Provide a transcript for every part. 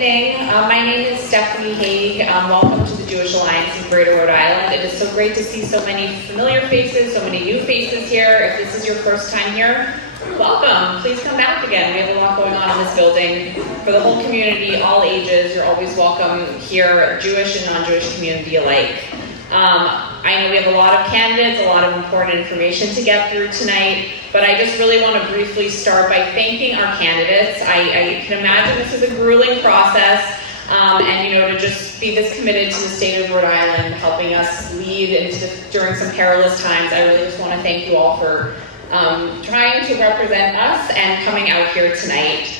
evening. My name is Stephanie Haig. Welcome to the Jewish Alliance in Greater Rhode Island. It is so great to see so many familiar faces, so many new faces here. If this is your first time here, welcome. Please come back again. We have a lot going on in this building. For the whole community, all ages, you're always welcome here, Jewish and non-Jewish community alike. I know we have a lot of candidates, a lot of important information to get through tonight, but I just really want to briefly start by thanking our candidates. I can imagine this is a grueling process, and to just be this committed to the state of Rhode Island, helping us lead during some perilous times. I really just want to thank you all for trying to represent us and coming out here tonight.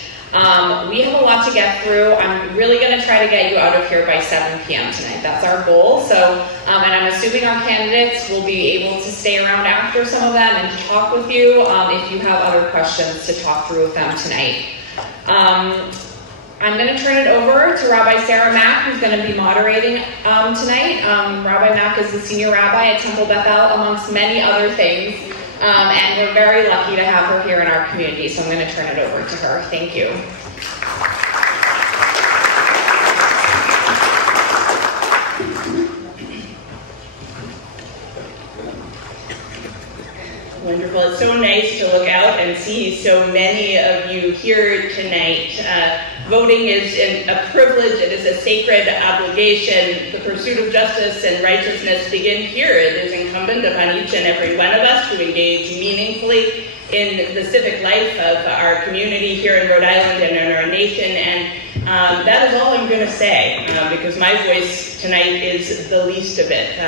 We have a lot to get through. I'm really going to try to get you out of here by 7 p.m. tonight. That's our goal. So, and I'm assuming our candidates will be able to stay around after some of them and talk with you if you have other questions to talk through with them tonight. I'm going to turn it over to Rabbi Sarah Mack, who's going to be moderating tonight. Rabbi Mack is the senior rabbi at Temple Bethel, amongst many other things. And we're very lucky to have her here in our community, so I'm going to turn it over to her. Thank you. Wonderful. It's so nice to look out and see so many of you here tonight. Voting is a privilege. It is a sacred obligation. The pursuit of justice and righteousness begin here. It is incumbent upon each and every one of us to engage meaningfully in the civic life of our community here in Rhode Island and in our nation. And that is all I'm going to say, because my voice tonight is the least of it.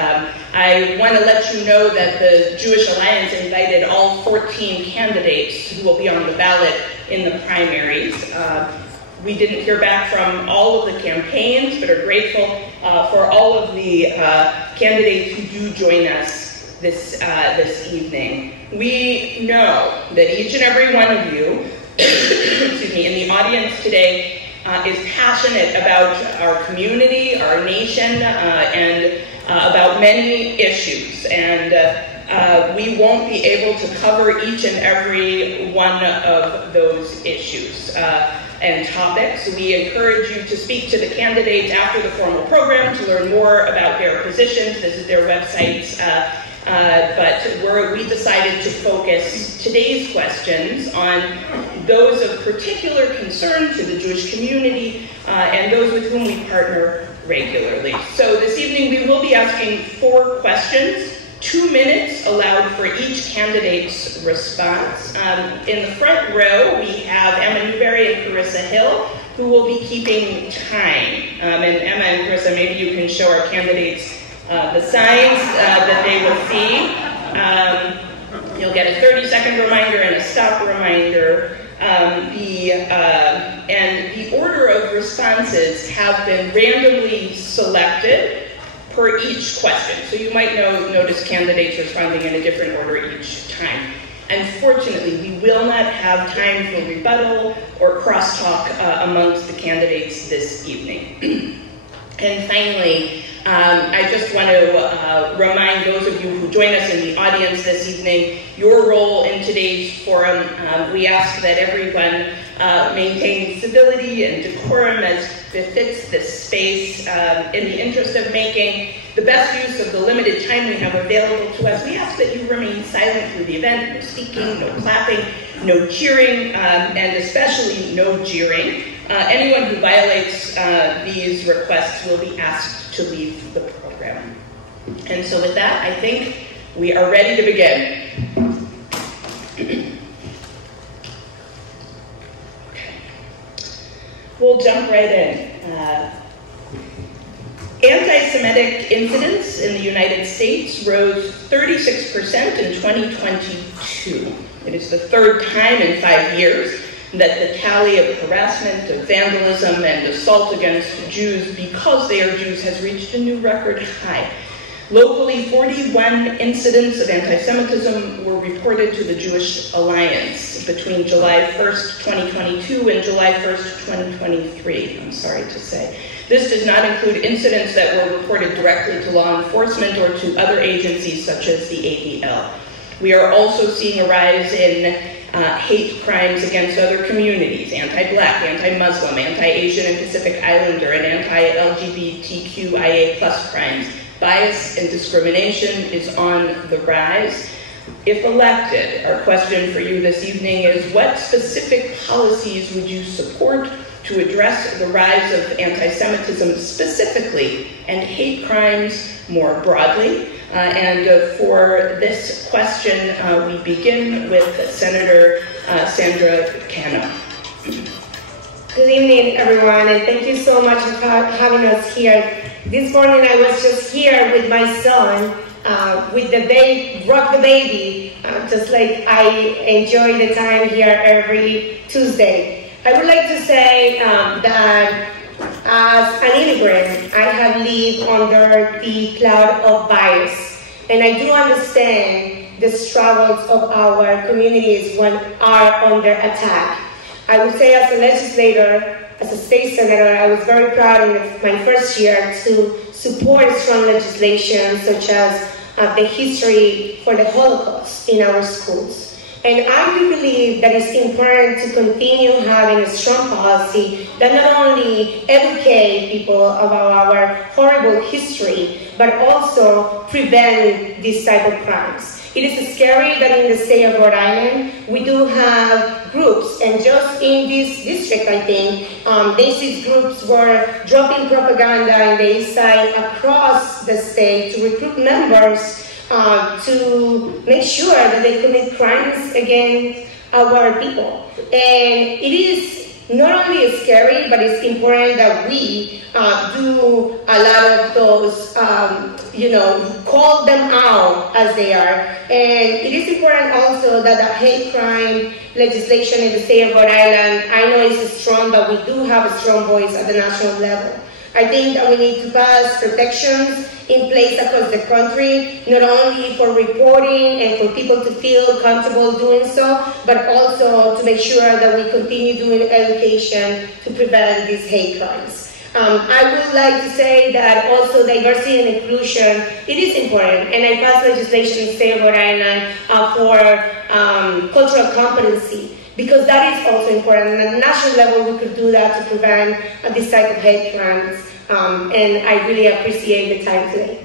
I want to let you know that the Jewish Alliance invited all 14 candidates who will be on the ballot in the primaries. We didn't hear back from all of the campaigns, but are grateful for all of the candidates who do join us this evening. We know that each and every one of you, excuse me, in the audience today is passionate about our community, our nation, and about many issues. And we won't be able to cover each and every one of those issues and topics. We encourage you to speak to the candidates after the formal program to learn more about their positions, visit their websites, but we decided to focus today's questions on those of particular concern to the Jewish community and those with whom we partner regularly. So this evening we will be asking 4 questions. 2 minutes allowed for each candidate's response. In the front row, we have Emma Newberry and Carissa Hill, who will be keeping time. And Emma and Carissa, maybe you can show our candidates the signs that they will see. You'll get a 30-second reminder and a stop reminder. And the order of responses have been randomly selected per each question. So you might notice candidates responding in a different order each time. Unfortunately, we will not have time for rebuttal or crosstalk amongst the candidates this evening. And finally, I just want to remind those of you who join us in the audience this evening, your role in today's forum. We ask that everyone maintain civility and decorum as befits this space. In the interest of making the best use of the limited time we have available to us, we ask that you remain silent through the event. No speaking, no clapping, no cheering, and especially no jeering. Anyone who violates these requests will be asked to leave the program. And so with that, I think we are ready to begin. We'll jump right in. Anti-Semitic incidents in the United States rose 36% in 2022. It is the 3rd time in 5 years that the tally of harassment, of vandalism, and assault against Jews because they are Jews has reached a new record high. Locally, 41 incidents of anti-Semitism were reported to the Jewish Alliance between July 1st, 2022 and July 1st, 2023, I'm sorry to say. This does not include incidents that were reported directly to law enforcement or to other agencies such as the ADL. We are also seeing a rise in hate crimes against other communities, anti-Black, anti-Muslim, anti-Asian and Pacific Islander, and anti-LGBTQIA+ crimes. Bias and discrimination is on the rise. If elected, our question for you this evening is, what specific policies would you support to address the rise of anti-Semitism specifically and hate crimes more broadly? For this question, we begin with Senator Sandra Cano. Good evening, everyone, and thank you so much for having us here. This morning I was just here with my son, with the baby, rock the baby, just like I enjoy the time here every Tuesday. I would like to say that as an immigrant, I have lived under the cloud of bias, and I do understand the struggles of our communities when are under attack. I would say as a legislator, as a state senator, I was very proud in my first year to support strong legislation such as the history for the Holocaust in our schools. And I do believe that it's important to continue having a strong policy that not only educate people about our horrible history, but also prevent these type of crimes. It is scary that in the state of Rhode Island, we do have groups, and just in this district, I think, these groups were dropping propaganda in the east side across the state to recruit members to make sure that they commit crimes against our people. And it is not only scary, but it's important that we do a lot of those, call them out as they are. And it is important also that the hate crime legislation in the state of Rhode Island, I know it's strong, but we do have a strong voice at the national level. I think that we need to pass protections in place across the country, not only for reporting and for people to feel comfortable doing so, but also to make sure that we continue doing education to prevent these hate crimes. I would like to say that also diversity and inclusion, it is important, and I passed legislation in the state of Rhode Island for cultural competency, because that is also important. At the national level, we could do that to prevent this type of hate crimes, and I really appreciate the time today.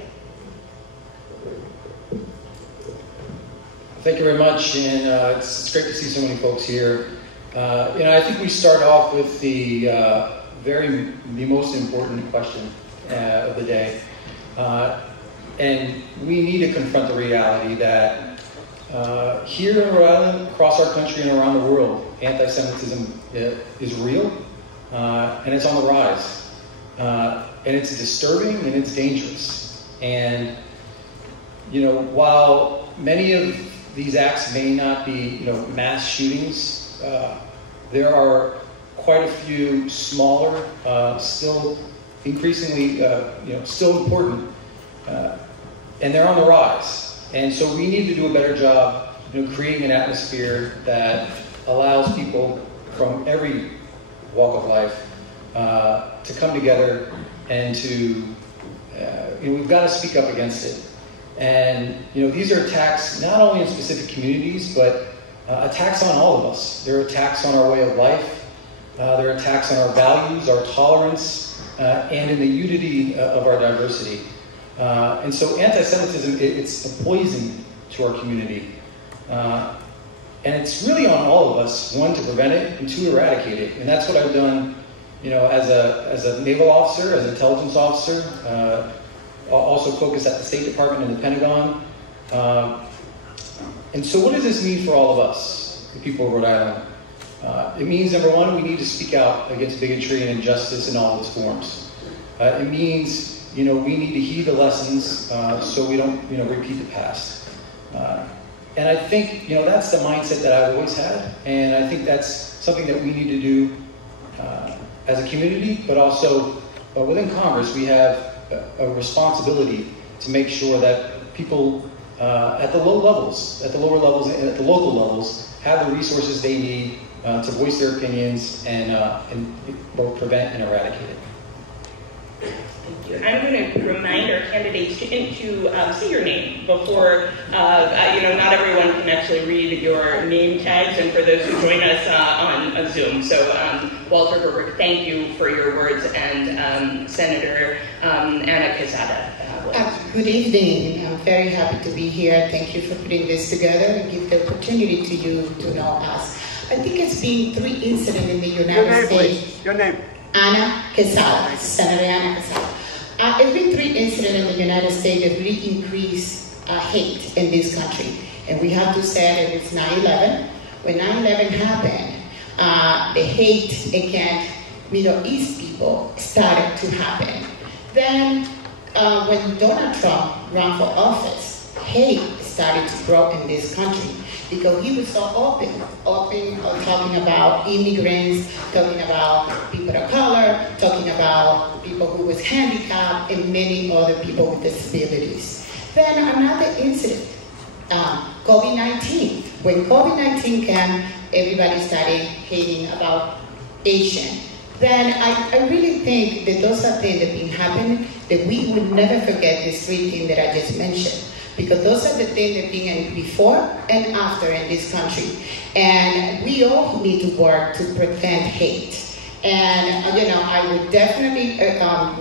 Thank you very much, and it's great to see so many folks here. I think we start off with the most important question of the day, and we need to confront the reality that here in Rhode Island, across our country and around the world, anti-Semitism is real, and it's on the rise. And it's disturbing and it's dangerous. And, while many of these acts may not be, mass shootings, there are quite a few smaller, still increasingly, still important, and they're on the rise. And so we need to do a better job, creating an atmosphere that allows people from every walk of life to come together and to, we've got to speak up against it. And, these are attacks not only in specific communities, but attacks on all of us. They're attacks on our way of life. They're attacks on our values, our tolerance, and in the unity of our diversity. And so anti-Semitism, it's a poison to our community. And it's really on all of us, one, to prevent it, and two, eradicate it. And that's what I've done, as a naval officer, as an intelligence officer, also focused at the State Department and the Pentagon. And so what does this mean for all of us, the people of Rhode Island? It means, number one, we need to speak out against bigotry and injustice in all its forms. It means, we need to heed the lessons so we don't, repeat the past. And I think, that's the mindset that I've always had, and I think that's something that we need to do as a community, but also within Congress, we have a responsibility to make sure that people at the low levels, at the lower levels, and at the local levels have the resources they need to voice their opinions and both prevent and eradicate it. Thank you. I'm going to remind our candidates to say your name before, not everyone can actually read your name tags, and for those who join us on Zoom. So, Walter Berbrick, thank you for your words, and Senator Anna Quezada. Good evening. I'm very happy to be here. Thank you for putting this together and give the opportunity to you to know us. I think it's been 3 incidents in the United States. Please. Your name. Anna Quezada, Senator Anna Quezada. It's been 3 incidents in the United States that really increase hate in this country. And we have to say that it's 9/11. When 9/11 happened, the hate against Middle East people started to happen. Then when Donald Trump ran for office, hate started to grow in this country because he was so open talking about immigrants, talking about people of color, talking about people who was handicapped, and many other people with disabilities. Then another incident, COVID-19. When COVID-19 came, everybody started hating about Asian. Then I really think that those are things that have been happening that we would never forget these 3 things that I just mentioned. Because those are the things that have been before and after in this country. And we all need to work to prevent hate. And, I would definitely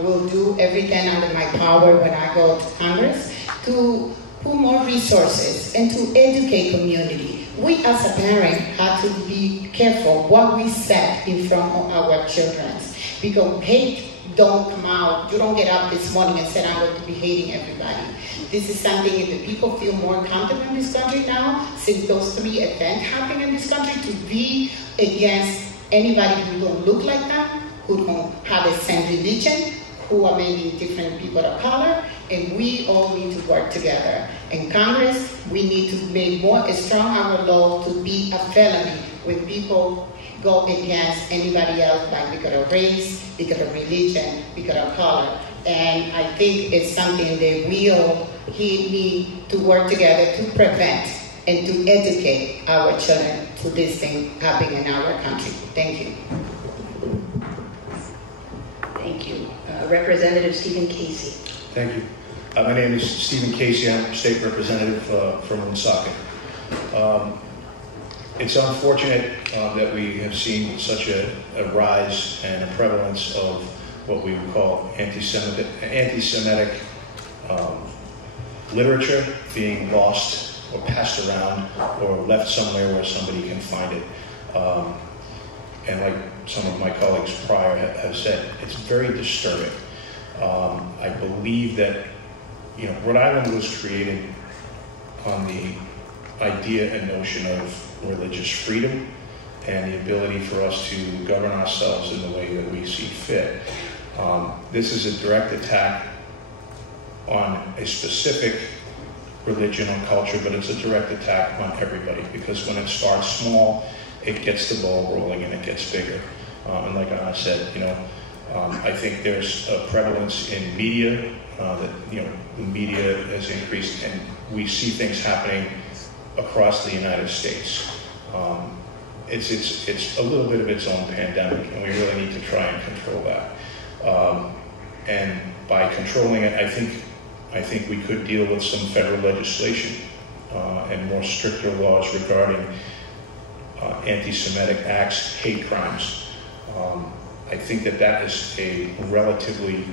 will do everything under my power when I go to Congress to put more resources and to educate community. We as a parent have to be careful what we set in front of our children. Because hate don't come out. You don't get up this morning and say, I'm going to be hating everybody. This is something that people feel more comfortable in this country now, since those 3 events happened in this country, to be against anybody who don't look like them, who don't have the same religion, who are maybe different people of color, and we all need to work together. In Congress, we need to make more strong our law to be a felony when people go against anybody else because of race, because of religion, because of color. And I think it's something that we all need to work together to prevent and to educate our children to this thing happening in our country. Thank you. Thank you. Representative Stephen Casey. Thank you. My name is Stephen Casey. I'm State Representative from Woonsocket. It's unfortunate that we have seen such a rise and a prevalence of what we would call anti-Semitic literature being lost or passed around or left somewhere where somebody can find it. And like some of my colleagues prior have said, it's very disturbing. I believe that, Rhode Island was created on the idea and notion of religious freedom and the ability for us to govern ourselves in the way that we see fit. This is a direct attack on a specific religion or culture, but it's a direct attack on everybody, because when it starts small, it gets the ball rolling and it gets bigger. And like I said, I think there's a prevalence in media that the media has increased, and we see things happening across the United States. It's a little bit of its own pandemic, and we really need to try and control that. And by controlling it, I think we could deal with some federal legislation and more stricter laws regarding anti-Semitic acts, hate crimes. I think that is a relatively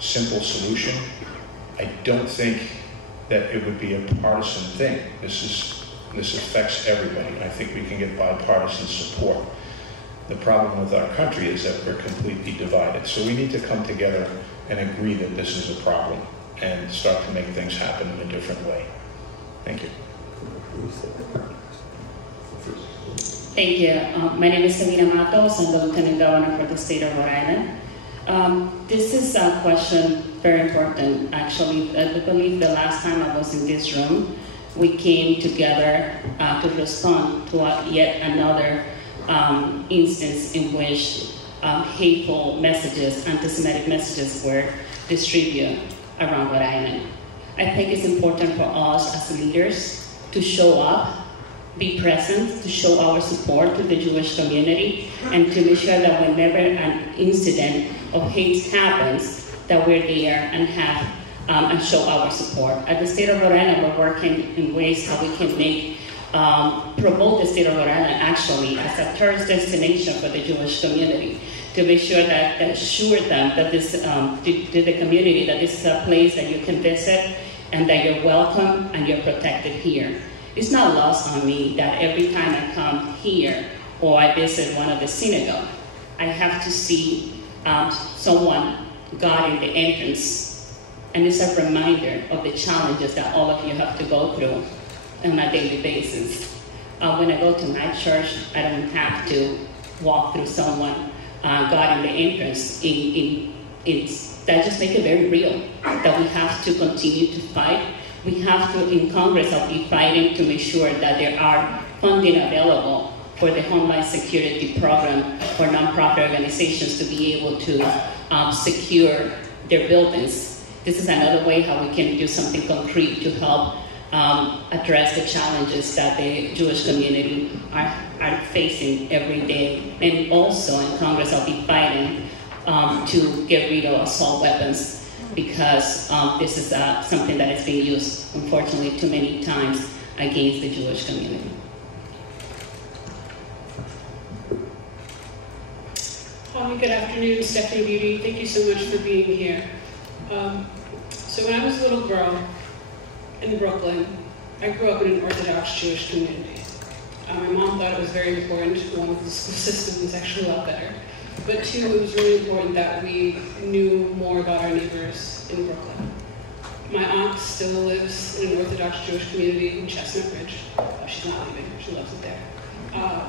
simple solution. I don't think that it would be a partisan thing. This affects everybody. I think we can get bipartisan support. The problem with our country is that we're completely divided. So we need to come together and agree that this is a problem and start to make things happen in a different way. Thank you. Thank you. My name is Sabina Matos. I'm the Lieutenant Governor for the state of Rhode Island. This is a question very important, actually. I believe the last time I was in this room, we came together to respond to yet another instance in which hateful messages, anti-Semitic messages were distributed around Rhode Island. I think it's important for us as leaders to show up, be present, to show our support to the Jewish community, and to be sure that whenever an incident of hate happens, that we're there and have and show our support. At the state of Rhode Island, we're working in ways how we can make promote the state of Rhode Island actually as a tourist destination for the Jewish community, to make sure that assure them that this to the community that this is a place that you can visit and that you're welcome and you're protected here. It's not lost on me that every time I come here or I visit one of the synagogues, I have to see someone guarding the entrance. And it's a reminder of the challenges that all of you have to go through on a daily basis. When I go to my church, I don't have to walk through someone guarding the entrance. That just makes it very real, that we have to continue to fight. We have to, in Congress, I'll be fighting to make sure that there are funding available for the Homeland Security Program for nonprofit organizations to be able to secure their buildings. This is another way how we can do something concrete to help address the challenges that the Jewish community are facing every day. And also in Congress, I'll be fighting to get rid of assault weapons, because this is something that is being used, unfortunately, too many times against the Jewish community. Hi, good afternoon, Stephanie Beauté. Thank you so much for being here. So when I was a little girl in Brooklyn, I grew up in an Orthodox Jewish community. My mom thought it was very important. One, the school system was actually a lot better. But two, it was really important that we knew more about our neighbors in Brooklyn. My aunt still lives in an Orthodox Jewish community in Chestnut Ridge. She's not leaving, she loves it there.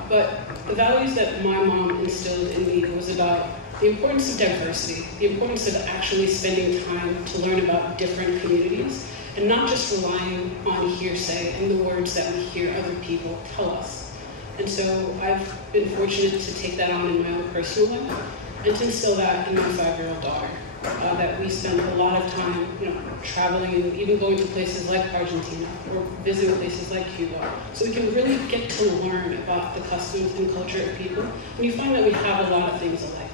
But the values that my mom instilled in me was about the importance of diversity, the importance of actually spending time to learn about different communities, and not just relying on hearsay and the words that we hear other people tell us. And so I've been fortunate to take that on in my own personal life and to instill that in my 5-year-old daughter. That we spend a lot of time, traveling and even going to places like Argentina or visiting places like Cuba, so we can really get to learn about the customs and culture of people. And you find that we have a lot of things alike.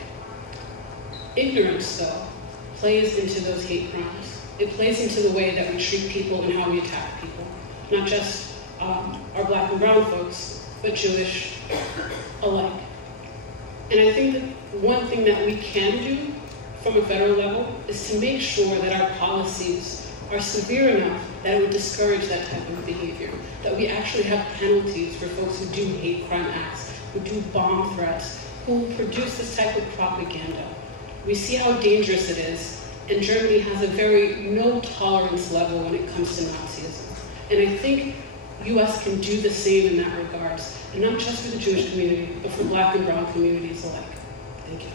Ignorance, though, plays into those hate crimes. It plays into the way that we treat people and how we attack people. Not just our black and brown folks, but Jewish alike. And I think that one thing that we can do from a federal level is to make sure that our policies are severe enough that it would discourage that type of behavior, that we actually have penalties for folks who do hate crime acts, who do bomb threats, who produce this type of propaganda. We see how dangerous it is, and Germany has a very no tolerance level when it comes to Nazism. And I think US can do the same in that regards, and not just for the Jewish community, but for black and brown communities alike. Thank you.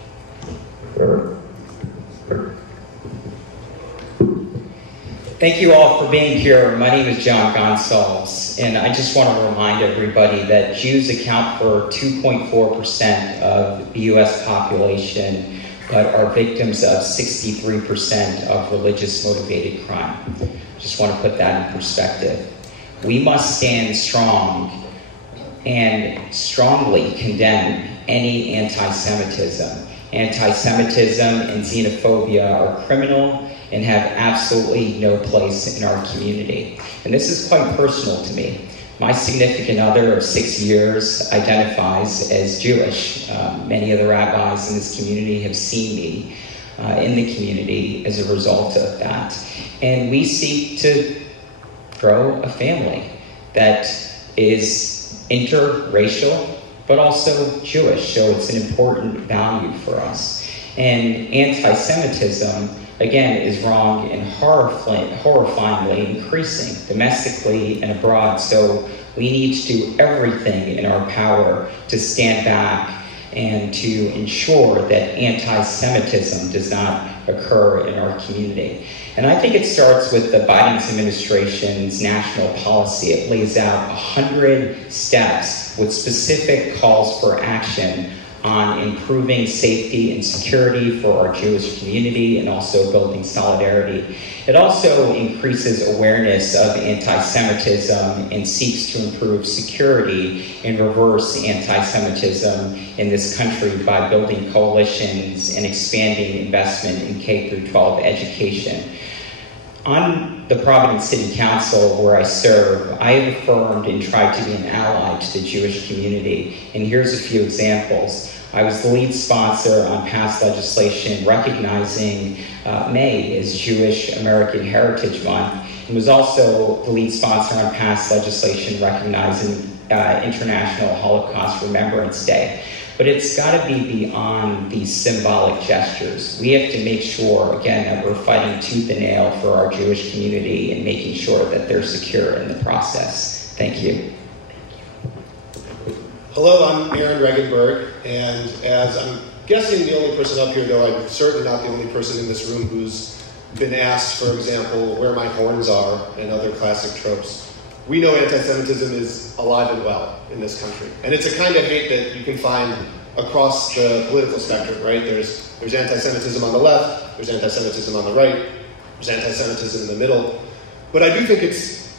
Thank you all for being here. My name is John Goncalves, and I just want to remind everybody that Jews account for 2.4% of the US population, but are victims of 63% of religious motivated crime. Just want to put that in perspective. We must stand strong and strongly condemn any anti-Semitism. Anti-Semitism and xenophobia are criminal and have absolutely no place in our community. And this is quite personal to me. My significant other of 6 years identifies as Jewish. Many of the rabbis in this community have seen me in the community as a result of that. And we seek to grow a family that is interracial, but also Jewish, so it's an important value for us. And anti-Semitism, again, is wrong and horrifyingly increasing domestically and abroad. So we need to do everything in our power to stand back and to ensure that anti-Semitism does not occur in our community. And I think it starts with the Biden administration's national policy. It lays out 100 steps with specific calls for action on improving safety and security for our Jewish community and also building solidarity. It also increases awareness of anti-Semitism and seeks to improve security and reverse anti-Semitism in this country by building coalitions and expanding investment in K-12 education. On the Providence City Council, where I serve, I have affirmed and tried to be an ally to the Jewish community. And here's a few examples. I was the lead sponsor on past legislation recognizing May as Jewish American Heritage Month, and was also the lead sponsor on past legislation recognizing International Holocaust Remembrance Day. But it's got to be beyond these symbolic gestures. We have to make sure, again, that we're fighting tooth and nail for our Jewish community and making sure that they're secure in the process. Thank you. Hello, I'm Aaron Regunberg, and as I'm guessing the only person up here, though I'm certainly not the only person in this room who's been asked, for example, where my horns are and other classic tropes. We know anti-Semitism is alive and well in this country. And it's a kind of hate that you can find across the political spectrum, right? There's anti-Semitism on the left, there's anti-Semitism on the right, there's anti-Semitism in the middle. But I do think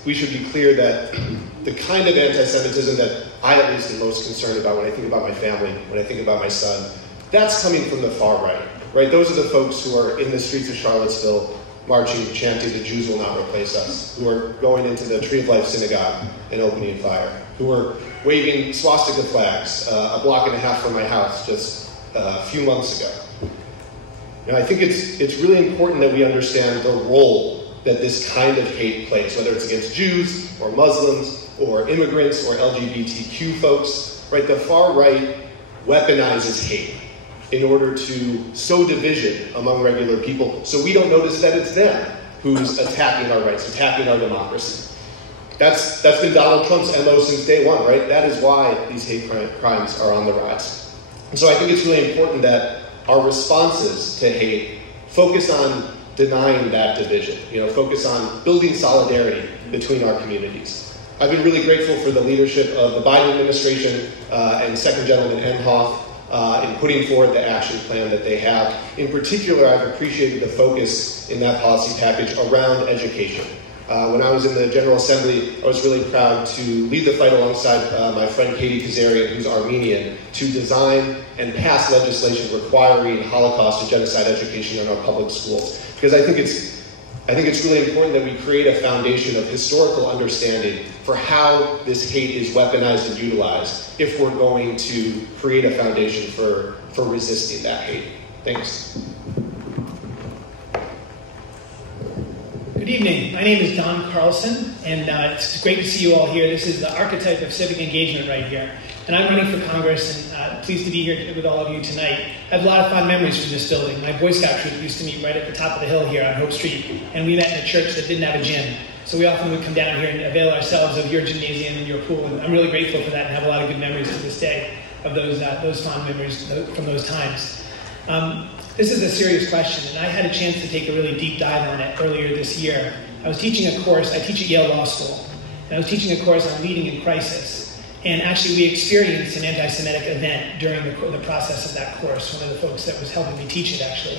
we should be clear that the kind of anti-Semitism that I at least am most concerned about when I think about my family, when I think about my son, that's coming from the far right? Those are the folks who are in the streets of Charlottesville marching, chanting, "The Jews will not replace us," who are going into the Tree of Life Synagogue and opening fire, who are waving swastika flags a block and a half from my house just a few months ago. I think it's really important that we understand the role that this kind of hate plays, whether it's against Jews or Muslims or immigrants or LGBTQ folks, right? The far right weaponizes hate in order to sow division among regular people, so we don't notice that it's them who's attacking our rights, attacking our democracy. That's been Donald Trump's MO since day one, right? That is why these hate crimes are on the rise. And so I think it's really important that our responses to hate focus on denying that division, focus on building solidarity between our communities. I've been really grateful for the leadership of the Biden administration and Second Gentleman Emhoff in putting forward the action plan that they have. In particular, I've appreciated the focus in that policy package around education. When I was in the General Assembly, I was really proud to lead the fight alongside my friend Katie Kazarian, who's Armenian, to design and pass legislation requiring Holocaust and genocide education in our public schools. Because I think it's really important that we create a foundation of historical understanding for how this hate is weaponized and utilized if we're going to create a foundation for resisting that hate. Thanks. Good evening. My name is Don Carlson, and it's great to see you all here. This is the archetype of civic engagement right here. And I'm running for Congress, and pleased to be here with all of you tonight. I have a lot of fond memories from this building. My Boy Scout troop used to meet right at the top of the hill here on Hope Street, and we met in a church that didn't have a gym. So we often would come down here and avail ourselves of your gymnasium and your pool, and I'm really grateful for that and have a lot of good memories to this day of those fond memories from those times. This is a serious question, and I had a chance to take a really deep dive on it earlier this year. I was teaching a course, I teach at Yale Law School, and I was teaching a course on leading in crisis. And actually we experienced an anti-Semitic event during the process of that course, one of the folks that was helping me teach it actually.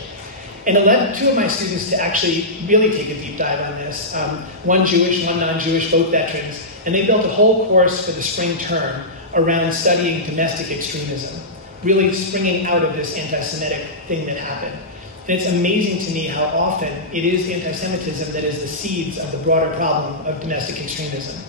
And it led two of my students to actually really take a deep dive on this. One Jewish, one non-Jewish, both veterans, and they built a whole course for the spring term around studying domestic extremism, really springing out of this anti-Semitic thing that happened. And it's amazing to me how often it is anti-Semitism that is the seeds of the broader problem of domestic extremism.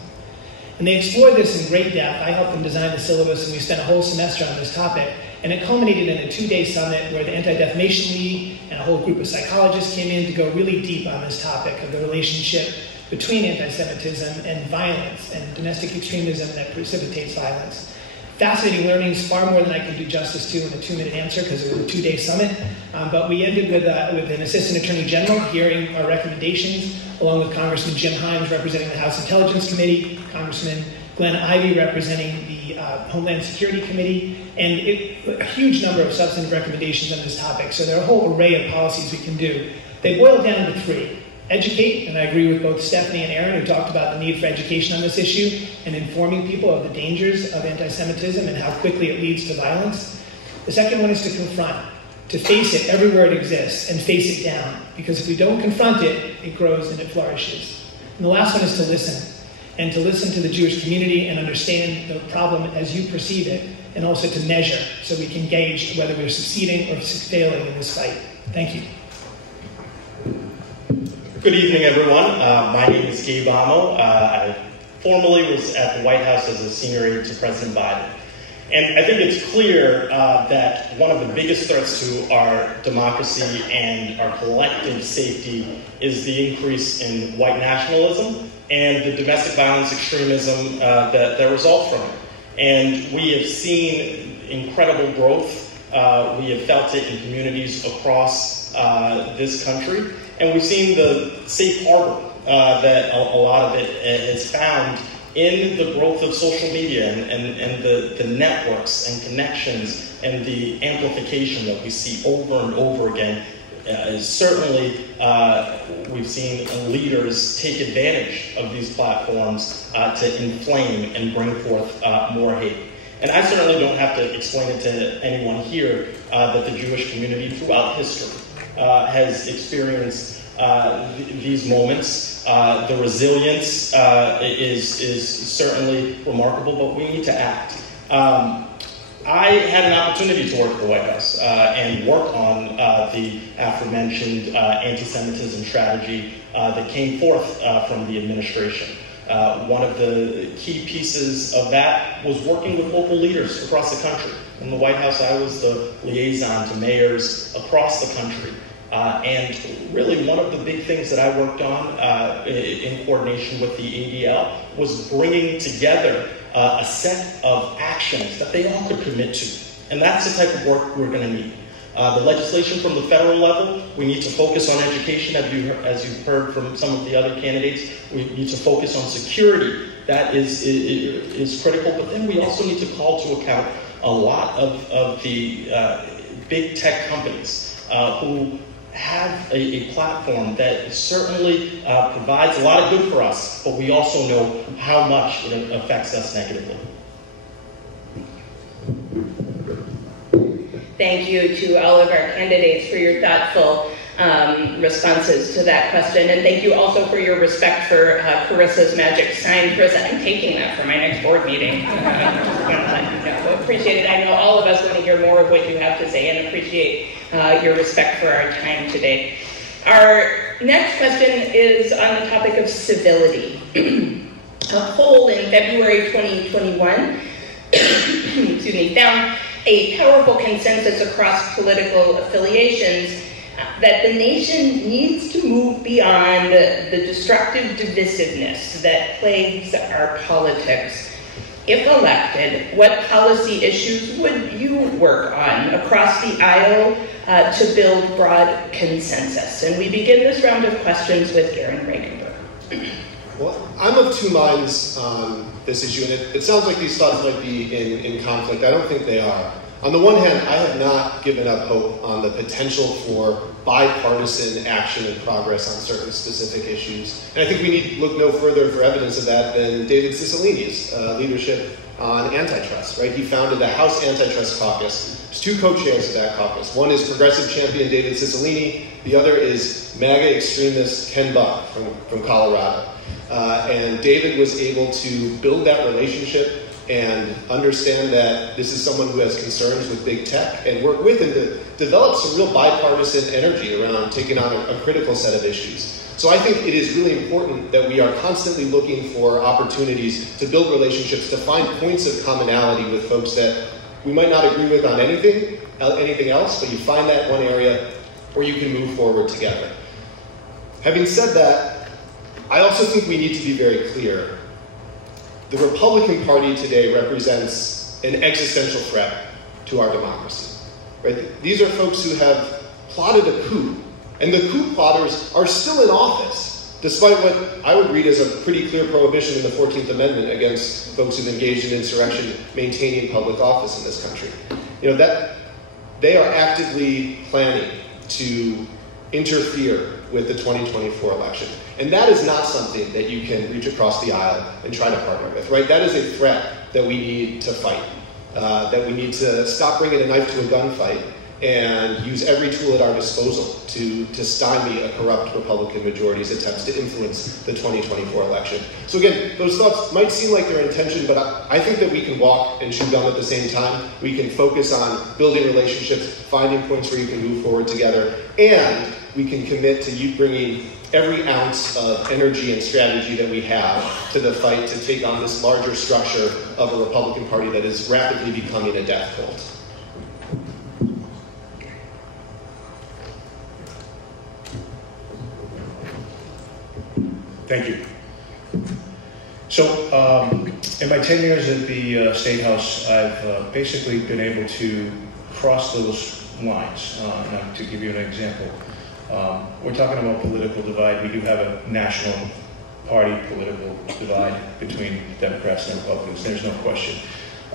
And they explored this in great depth. I helped them design the syllabus, and we spent a whole semester on this topic. And it culminated in a 2-day summit where the Anti-Defamation League and a whole group of psychologists came in to go really deep on this topic of the relationship between anti-Semitism and violence and domestic extremism that precipitates violence. Fascinating learnings, far more than I can do justice to in a 2-minute answer because it was a 2-day summit. But we ended with an Assistant Attorney General hearing our recommendations, along with Congressman Jim Himes representing the House Intelligence Committee, Congressman Glenn Ivey representing the Homeland Security Committee, and a huge number of substantive recommendations on this topic. So there are a whole array of policies we can do. They boil down to 3. Educate, and I agree with both Stephanie and Aaron who talked about the need for education on this issue and informing people of the dangers of anti-Semitism and how quickly it leads to violence. The second one is to confront, to face it everywhere it exists and face it down. Because if we don't confront it, it grows and it flourishes. And the last one is to listen, and to listen to the Jewish community and understand the problem as you perceive it, and also to measure so we can gauge whether we're succeeding or failing in this fight. Thank you. Good evening, everyone. My name is Gabe. I formerly was at the White House as a senior aide to President Biden. And I think it's clear that one of the biggest threats to our democracy and our collective safety is the increase in white nationalism and the domestic violence extremism that results from it. And we have seen incredible growth. We have felt it in communities across this country. And we've seen the safe harbor that a lot of it has found in the growth of social media and the networks and connections and the amplification that we see over and over again. Certainly, we've seen leaders take advantage of these platforms to inflame and bring forth more hate. And I certainly don't have to explain it to anyone here that the Jewish community throughout history has experienced these moments. The resilience is certainly remarkable, but we need to act. I had an opportunity to work at the White House and work on the aforementioned anti-Semitism strategy that came forth from the administration. One of the key pieces of that was working with local leaders across the country. In the White House, I was the liaison to mayors across the country. And really one of the big things that I worked on in coordination with the ADL was bringing together a set of actions that they all could commit to. And that's the type of work we're going to need. The legislation from the federal level, we need to focus on education, as you've heard from some of the other candidates. We need to focus on security. That is critical. But then we also need to call to account a lot of the big tech companies who have a platform that certainly provides a lot of good for us, but we also know how much it affects us negatively. Thank you to all of our candidates for your thoughtful responses to that question. And thank you also for your respect for Carissa's magic sign. Carissa, I'm taking that for my next board meeting. Appreciate it. I know all of us want to hear more of what you have to say and appreciate your respect for our time today. Our next question is on the topic of civility. A poll in February 2021 excuse me, found a powerful consensus across political affiliations that the nation needs to move beyond the destructive divisiveness that plagues our politics. If elected, what policy issues would you work on across the aisle to build broad consensus? And we begin this round of questions with Regunberg. Well, I'm of two minds on this issue, and it sounds like these thoughts might be in conflict. I don't think they are. On the one hand, I have not given up hope on the potential for bipartisan action and progress on certain specific issues. And I think we need to look no further for evidence of that than David Cicilline's leadership on antitrust, right? He founded the House Antitrust Caucus. There's two co-chairs of that caucus. One is progressive champion David Cicilline. The other is MAGA extremist Ken Buck from Colorado. And David was able to build that relationship and understand that this is someone who has concerns with big tech and work with him to develop some real bipartisan energy around taking on a critical set of issues. So I think it is really important that we are constantly looking for opportunities to build relationships, to find points of commonality with folks that we might not agree with on anything else, but you find that one area where you can move forward together. Having said that, I also think we need to be very clear. The Republican Party today represents an existential threat to our democracy. Right? These are folks who have plotted a coup, and the coup plotters are still in office, despite what I would read as a pretty clear prohibition in the 14th Amendment against folks who've engaged in insurrection maintaining public office in this country. You know, that they are actively planning to interfere with the 2024 election. And that is not something that you can reach across the aisle and try to partner with, right? That is a threat that we need to fight. that we need to stop bringing a knife to a gunfight and use every tool at our disposal to stymie a corrupt Republican majority's attempts to influence the 2024 election. So again, those thoughts might seem like they're intention, but I think that we can walk and chew gum at the same time. We can focus on building relationships, finding points where you can move forward together, and we can commit to you bringing every ounce of energy and strategy that we have to the fight to take on this larger structure of a Republican Party that is rapidly becoming a death cult. Thank you. So, in my 10 years at the State House, I've basically been able to cross those lines. Now, to give you an example, we're talking about political divide. We do have a national party political divide between Democrats and Republicans. There's no question.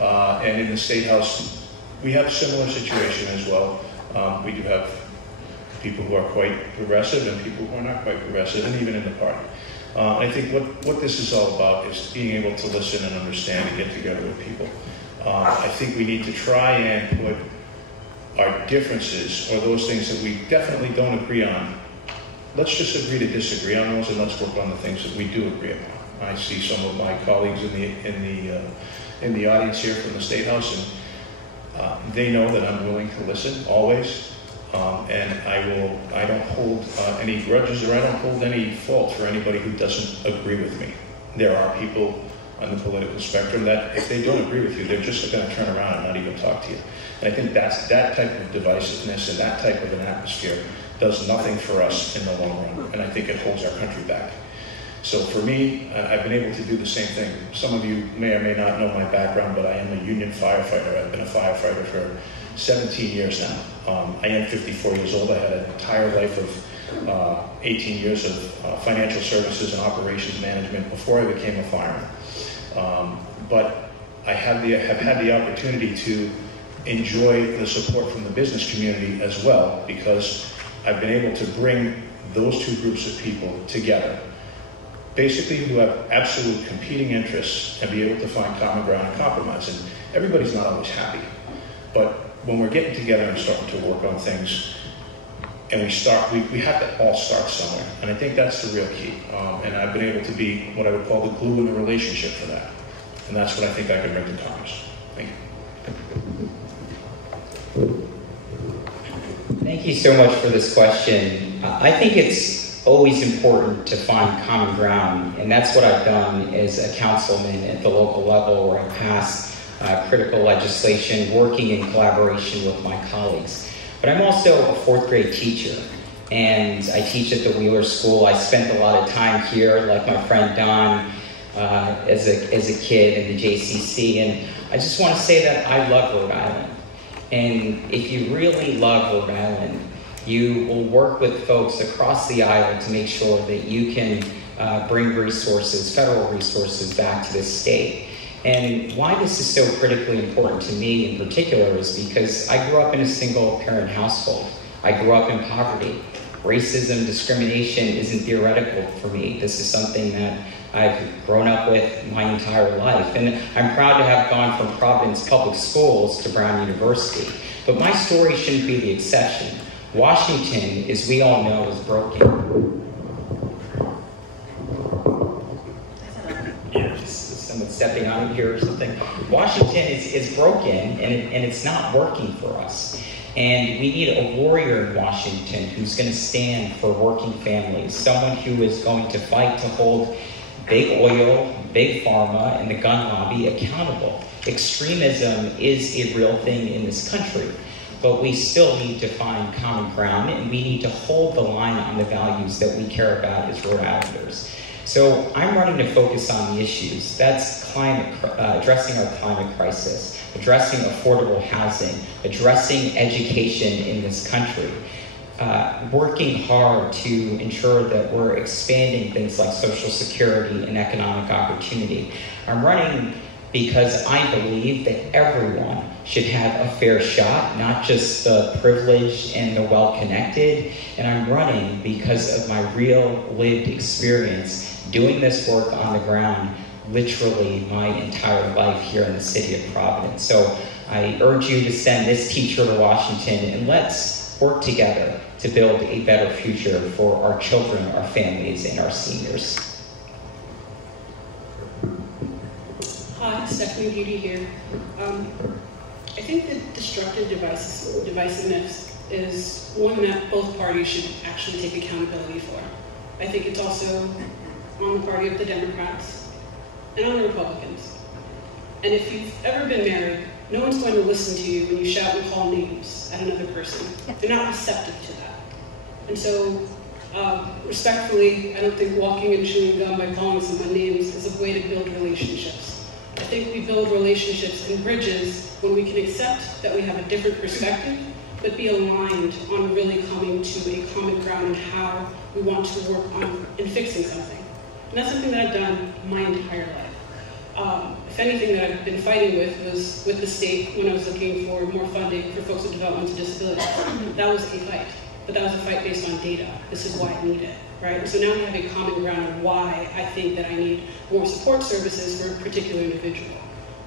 And in the State House, we have a similar situation as well. We do have people who are quite progressive and people who are not quite progressive, and even in the party. I think what this is all about is being able to listen and understand and get together with people. I think we need to try and put our differences, or those things that we definitely don't agree on, let's just agree to disagree on those, and let's work on the things that we do agree upon. I see some of my colleagues in the audience here from the State House, and they know that I'm willing to listen always. And I don't hold any grudges, or I don't hold any fault for anybody who doesn't agree with me. There are people on the political spectrum that, if they don't agree with you, they're just going to turn around and not even talk to you. And I think that type of divisiveness and that type of an atmosphere does nothing for us in the long run, and I think it holds our country back. So for me, I've been able to do the same thing. Some of you may or may not know my background, but I am a union firefighter. I've been a firefighter for 17 years now. I am 54 years old. I had an entire life of 18 years of financial services and operations management before I became a fireman. But I have had the opportunity to enjoy the support from the business community as well, because I've been able to bring those two groups of people together, basically who have absolute competing interests, and be able to find common ground and compromise. And everybody's not always happy, but when we're getting together and starting to work on things, and we have to all start somewhere. And I think that's the real key. And I've been able to be what I would call the glue in the relationship for that. And that's what I think I can bring to Congress. Thank you. Thank you so much for this question. I think it's always important to find common ground, and that's what I've done as a councilman at the local level, where I pass critical legislation, working in collaboration with my colleagues. But I'm also a 4th grade teacher, and I teach at the Wheeler School. I spent a lot of time here, like my friend Don, as a kid in the JCC, and I just want to say that I love Rhode Island. And if you really love Rhode Island, you will work with folks across the island to make sure that you can bring resources, federal resources, back to this state. And why this is so critically important to me in particular is because I grew up in a single-parent household. I grew up in poverty. Racism, discrimination isn't theoretical for me. This is something that I've grown up with my entire life. And I'm proud to have gone from Providence Public Schools to Brown University. But my story shouldn't be the exception. Washington, as we all know, is broken. Someone stepping on here or something. Washington is broken, and it's not working for us. And we need a warrior in Washington who's going to stand for working families, someone who is going to fight to hold big oil, big pharma, and the gun lobby accountable. Extremism is a real thing in this country, but we still need to find common ground, and we need to hold the line on the values that we care about as Rhode Islanders. So I'm running to focus on the issues. That's addressing our climate crisis, addressing affordable housing, addressing education in this country, working hard to ensure that we're expanding things like Social Security and economic opportunity. I'm running because I believe that everyone should have a fair shot, not just the privileged and the well-connected. And I'm running because of my real lived experience doing this work on the ground literally my entire life here in the city of Providence. So I urge you to send this teacher to Washington, and let's work together to build a better future for our children, our families, and our seniors. Hi, Stephanie Beauté here. I think that destructive divisiveness is one that both parties should actually take accountability for. I think it's also on the party of the Democrats and on the Republicans. And if you've ever been married, no one's going to listen to you when you shout and call names at another person. They're not receptive to that. And so, respectfully, I don't think walking and chewing gum by calling someone names is a way to build relationships. I think we build relationships and bridges when we can accept that we have a different perspective, but be aligned on really coming to a common ground in how we want to work on and fixing something. And that's something that I've done my entire life. If anything that I've been fighting with was with the state when I was looking for more funding for folks with developmental disabilities. That was a fight, but that was a fight based on data. This is why I need it, right? And so now we have a common ground of why I think that I need more support services for a particular individual.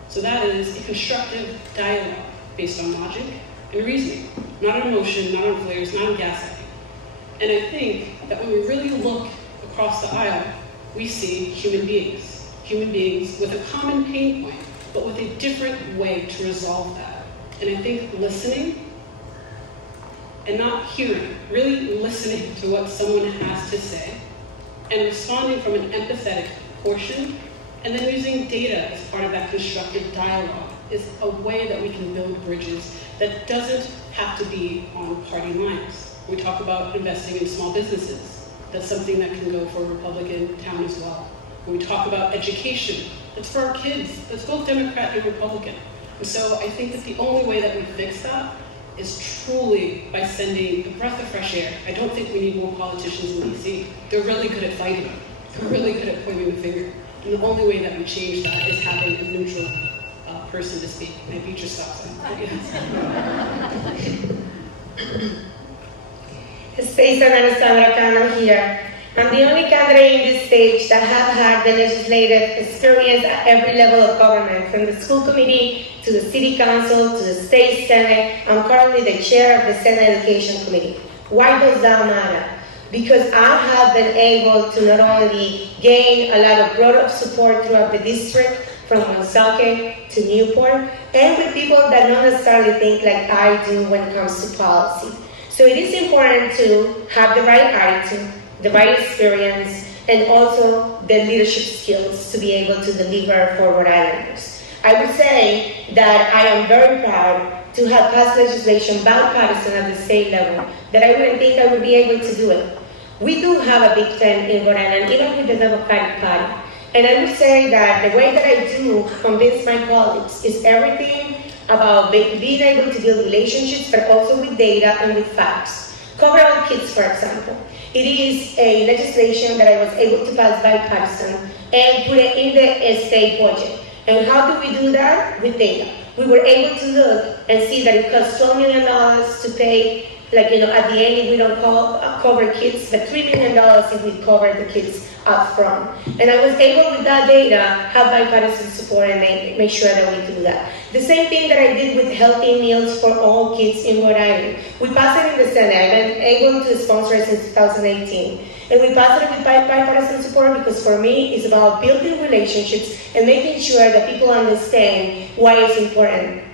So that is a constructive dialogue based on logic and reasoning, not on emotion, not on flares, not on gaslighting. And I think that when we really look across the aisle, we see human beings with a common pain point, but with a different way to resolve that. And I think listening and not hearing, really listening to what someone has to say and responding from an empathetic portion, and then using data as part of that constructive dialogue is a way that we can build bridges that doesn't have to be on party lines. We talk about investing in small businesses. That's something that can go for a Republican town as well. When we talk about education, that's for our kids. That's both Democrat and Republican. And so I think that the only way that we fix that is truly by sending a breath of fresh air. I don't think we need more politicians in DC. They're really good at fighting. They're really good at pointing the finger. And the only way that we change that is having a neutral person to speak. And I beat your stop sign. Sandra Cano here. I'm the only candidate in this stage that have had the legislative experience at every level of government, from the school committee to the city council to the state senate. I'm currently the chair of the Senate Education Committee. Why does that matter? Because I have been able to not only gain a lot of broad support throughout the district, from Goncalves to Newport, and with people that don't necessarily think like I do when it comes to policy. So it is important to have the right attitude, the right experience, and also the leadership skills to be able to deliver for Rhode Islanders. I would say that I am very proud to have passed legislation bipartisan at the state level, that I wouldn't think I would be able to do it. We do have a big tent in Rhode Island, even with the Democratic Party. And I would say that the way that I do convince my colleagues is everything about being able to build relationships, but also with data and with facts. Cover all kids, for example. It is a legislation that I was able to pass bipartisan and put it in the state budget. And how do we do that? With data. We were able to look and see that it costs $12 million to pay, like, at the end we don't cover kids, but $3 million if we cover the kids up front. And I was able with that data have bipartisan support and make sure that we do that. The same thing that I did with healthy meals for all kids in Rhode Island. We passed it in the Senate. I've been able to sponsor it since 2018. And we passed it with bipartisan support because for me it's about building relationships and making sure that people understand why it's important.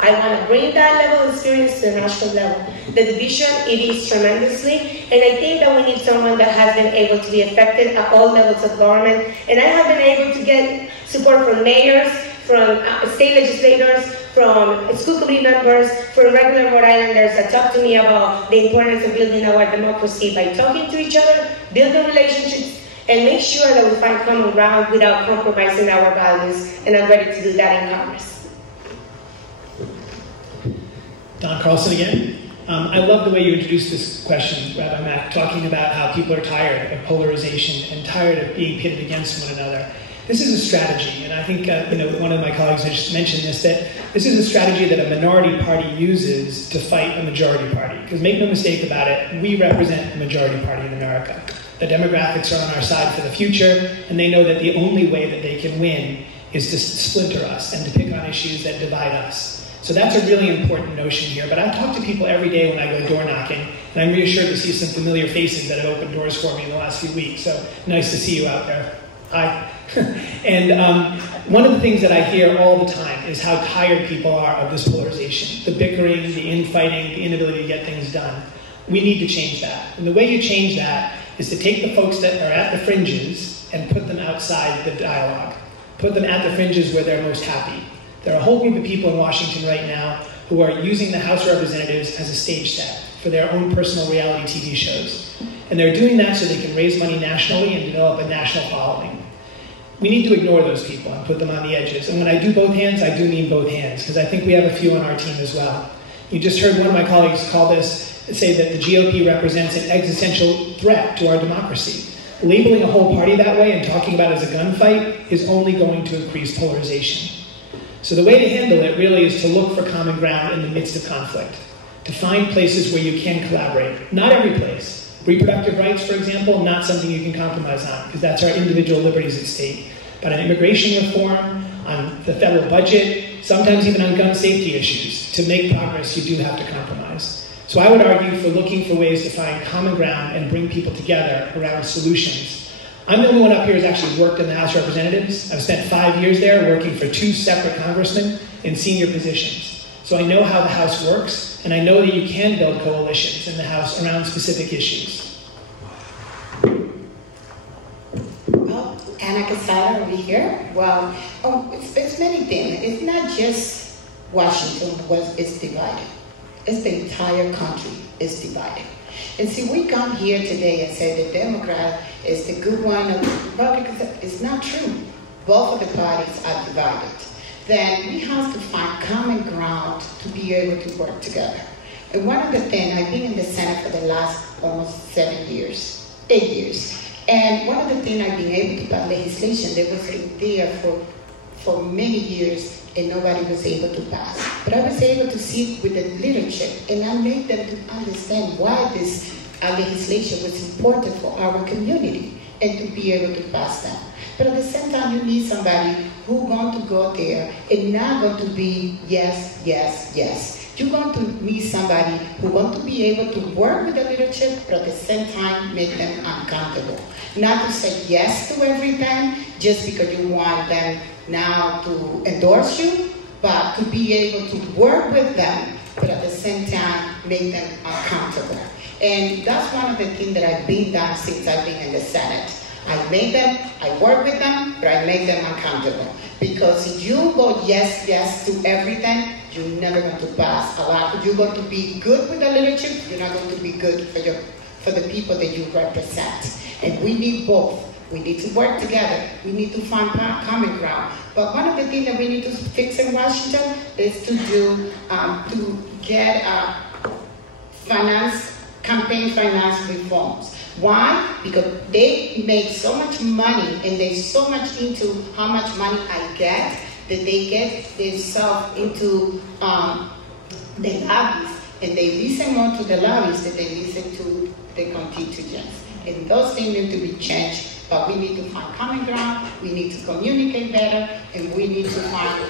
I want to bring that level of experience to the national level. The division, it is tremendously, and I think that we need someone that has been able to be effective at all levels of government. And I have been able to get support from mayors, from state legislators, from school committee members, from regular Rhode Islanders that talk to me about the importance of building our democracy by talking to each other, building relationships, and make sure that we find common ground without compromising our values. And I'm ready to do that in Congress. Don Carlson again. I love the way you introduced this question, Rabbi Mack, talking about how people are tired of polarization and tired of being pitted against one another. This is a strategy, and I think one of my colleagues just mentioned this, that this is a strategy that a minority party uses to fight a majority party. Because make no mistake about it, we represent the majority party in America. The demographics are on our side for the future, and they know that the only way that they can win is to splinter us and to pick on issues that divide us. So that's a really important notion here. But I talk to people every day when I go door knocking, and I'm reassured to see some familiar faces that have opened doors for me in the last few weeks. So nice to see you out there. Hi. And one of the things that I hear all the time is how tired people are of this polarization, the bickering, the infighting, the inability to get things done. We need to change that. And the way you change that is to take the folks that are at the fringes and put them outside the dialogue. Put them at the fringes where they're most happy. There are a whole group of people in Washington right now who are using the House of Representatives as a stage set for their own personal reality TV shows. And they're doing that so they can raise money nationally and develop a national following. We need to ignore those people and put them on the edges. And when I do both hands, I do mean both hands, because I think we have a few on our team as well. You just heard one of my colleagues call this, say that the GOP represents an existential threat to our democracy. Labeling a whole party that way and talking about it as a gunfight is only going to increase polarization. So the way to handle it really is to look for common ground in the midst of conflict, to find places where you can collaborate. Not every place. Reproductive rights, for example, not something you can compromise on, because that's our individual liberties at stake. But on immigration reform, on the federal budget, sometimes even on gun safety issues, to make progress, you do have to compromise. So I would argue for looking for ways to find common ground and bring people together around solutions. I'm the only one up here who's actually worked in the House of Representatives. I've spent 5 years there working for 2 separate congressmen in senior positions. So I know how the House works, and I know that you can build coalitions in the House around specific issues. Well, Anna Quezada over here. Well, it's many things. It's not just Washington is divided. It's the entire country is divided. And see, we come here today and say the Democrat is the good one, or the Republican. It's not true. Both of the parties are divided. Then we have to find common ground to be able to work together. And one of the things, I've been in the Senate for the last almost 8 years. And one of the things I've been able to pass legislation that was there for many years and nobody was able to pass. But I was able to sit with the leadership and I made them to understand why this legislation was important for our community and to be able to pass them. But at the same time, you need somebody who's going to go there and not going to be yes, yes, yes. You're going to need somebody who's going to be able to work with the leadership, but at the same time make them accountable. Not to say yes to everything just because you want them now to endorse you, but to be able to work with them, but at the same time make them accountable. And that's one of the things that I've been done since I've been in the Senate. I make them, I work with them, but I make them accountable. Because if you go yes, yes to everything, you're never going to pass a lot. You're going to be good with the leadership, you're not going to be good for the people that you represent. And we need both. We need to work together. We need to find common ground. But one of the things that we need to fix in Washington is to get campaign finance reforms. Why? Because they make so much money and they're so much into how much money I get that they get themselves into the lobbies, and they listen more to the lobbies than they listen to the constituents. And those things need to be changed. But we need to find common ground, we need to communicate better, and we need to find,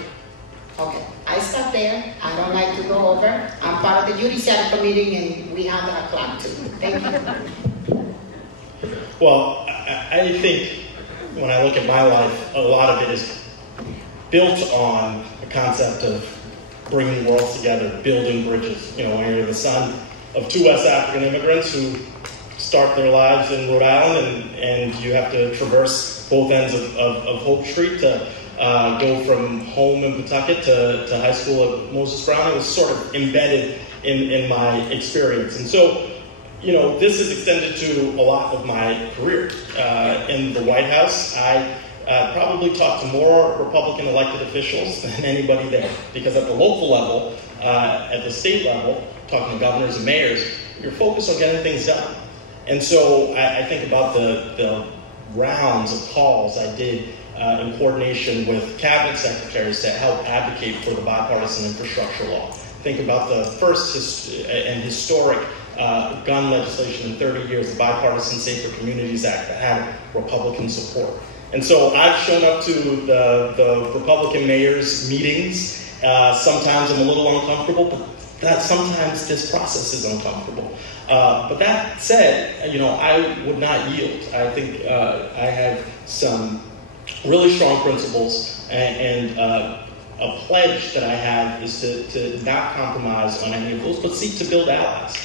okay, I stop there, I don't like to go over. I'm part of the Judiciary Committee and we have a clock too. Thank you. Well, I think when I look at my life, a lot of it is built on the concept of bringing worlds together, building bridges. You know, when you're the son of 2 West African immigrants who start their lives in Rhode Island, and you have to traverse both ends of Hope Street to go from home in Pawtucket to high school at Moses Brown. It was sort of embedded in my experience. And so, you know, this is extended to a lot of my career. In the White House, I probably talked to more Republican elected officials than anybody there, because at the local level, at the state level, talking to governors and mayors, you're focused on getting things done. And so I think about the rounds of calls I did in coordination with cabinet secretaries to help advocate for the bipartisan infrastructure law. Think about the first and historic gun legislation in 30 years, the Bipartisan Safer Communities Act, that had Republican support. And so I've shown up to the Republican mayor's meetings. Sometimes I'm a little uncomfortable, but sometimes this process is uncomfortable. But that said, I would not yield. I think I have some really strong principles, and a pledge that I have is to not compromise on any of those, but seek to build allies.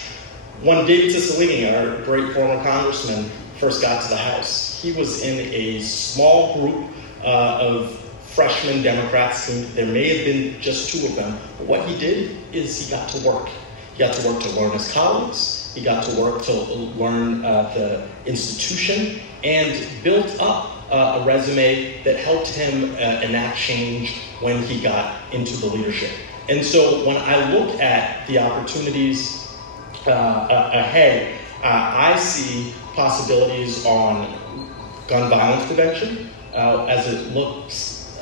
When David Cicilline, our great former congressman, first got to the House, he was in a small group of freshman Democrats. There may have been just 2 of them, but what he did is he got to work. He got to work to learn his colleagues. He got to work to learn the institution and built up a resume that helped him enact change when he got into the leadership. And so when I look at the opportunities ahead, I see possibilities on gun violence prevention. As it looks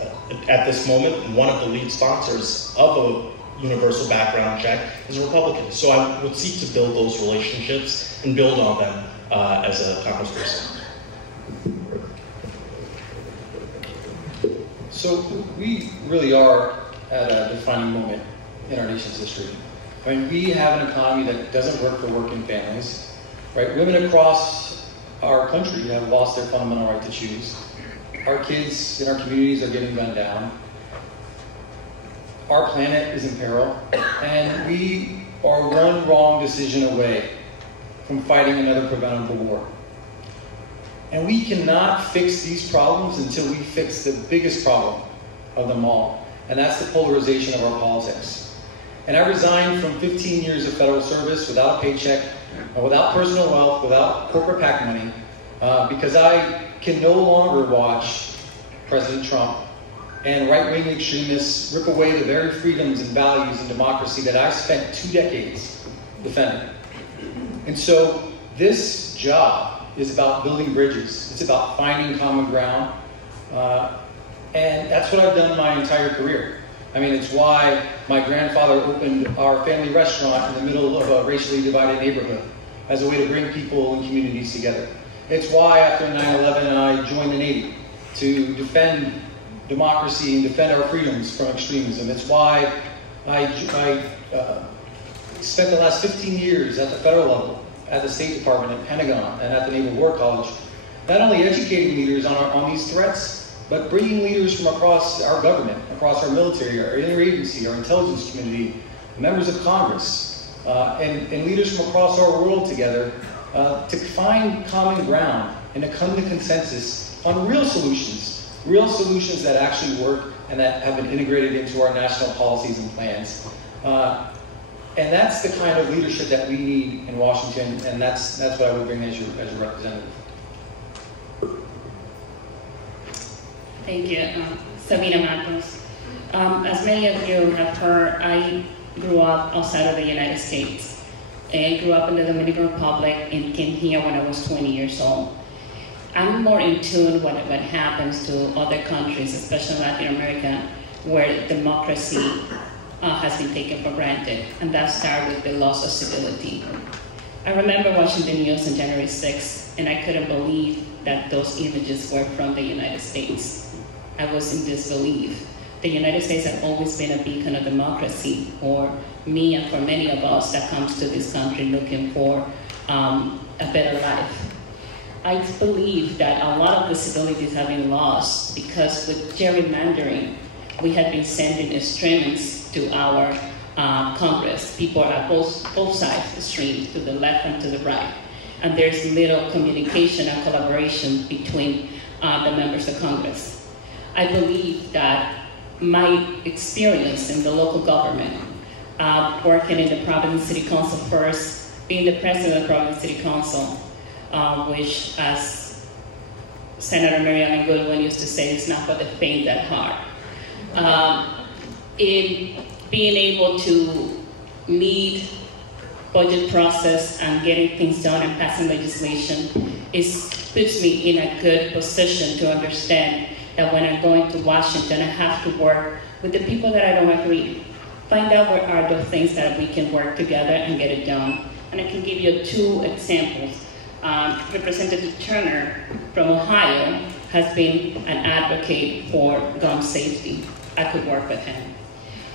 at this moment, one of the lead sponsors of a universal background check is a Republican. So I would seek to build those relationships and build on them as a congressperson. So we really are at a defining moment in our nation's history. I mean, we have an economy that doesn't work for working families, right? Women across our country have lost their fundamental right to choose. Our kids in our communities are getting gunned down. Our planet is in peril, and we are one wrong decision away from fighting another preventable war. And we cannot fix these problems until we fix the biggest problem of them all, and that's the polarization of our politics. And I resigned from 15 years of federal service without a paycheck, without personal wealth, without corporate PAC money, because I can no longer watch President Trump and right-wing extremists rip away the very freedoms and values and democracy that I spent 2 decades defending. And so this job is about building bridges. It's about finding common ground. And that's what I've done my entire career. I mean, it's why my grandfather opened our family restaurant in the middle of a racially divided neighborhood as a way to bring people and communities together. It's why after 9/11 I joined the Navy to defend democracy and defend our freedoms from extremism. It's why I spent the last 15 years at the federal level, at the State Department, at Pentagon, and at the Naval War College, not only educating leaders on these threats, but bringing leaders from across our government, across our military, our interagency, our intelligence community, members of Congress, and leaders from across our world together to find common ground and to come to consensus on real solutions that actually work and that have been integrated into our national policies and plans. And that's the kind of leadership that we need in Washington, and that's what I would bring as your representative. Thank you. Sabina Matos. As many of you have heard, I grew up outside of the United States. I grew up in the Dominican Republic and came here when I was 20 years old. I'm more in tune with what happens to other countries, especially Latin America, where democracy has been taken for granted, and that started with the loss of civility. I remember watching the news on January 6th, and I couldn't believe that those images were from the United States. I was in disbelief. The United States had always been a beacon of democracy for me and for many of us that comes to this country looking for a better life. I believe that a lot of the civilities have been lost because with gerrymandering, we had been sending extremists to our Congress. People at both sides of the street, to the left and to the right. And there's little communication and collaboration between the members of Congress. I believe that my experience in the local government, working in the Providence City Council first, being the president of the Providence City Council, which, as Senator Mary Ellen Goodwin used to say, is not for the faint at heart. In being able to lead budget process and getting things done and passing legislation puts me in a good position to understand that when I'm going to Washington, I have to work with the people that I don't agree. Find out what are the things that we can work together and get it done. And I can give you 2 examples. Representative Turner from Ohio has been an advocate for gun safety. I could work with him.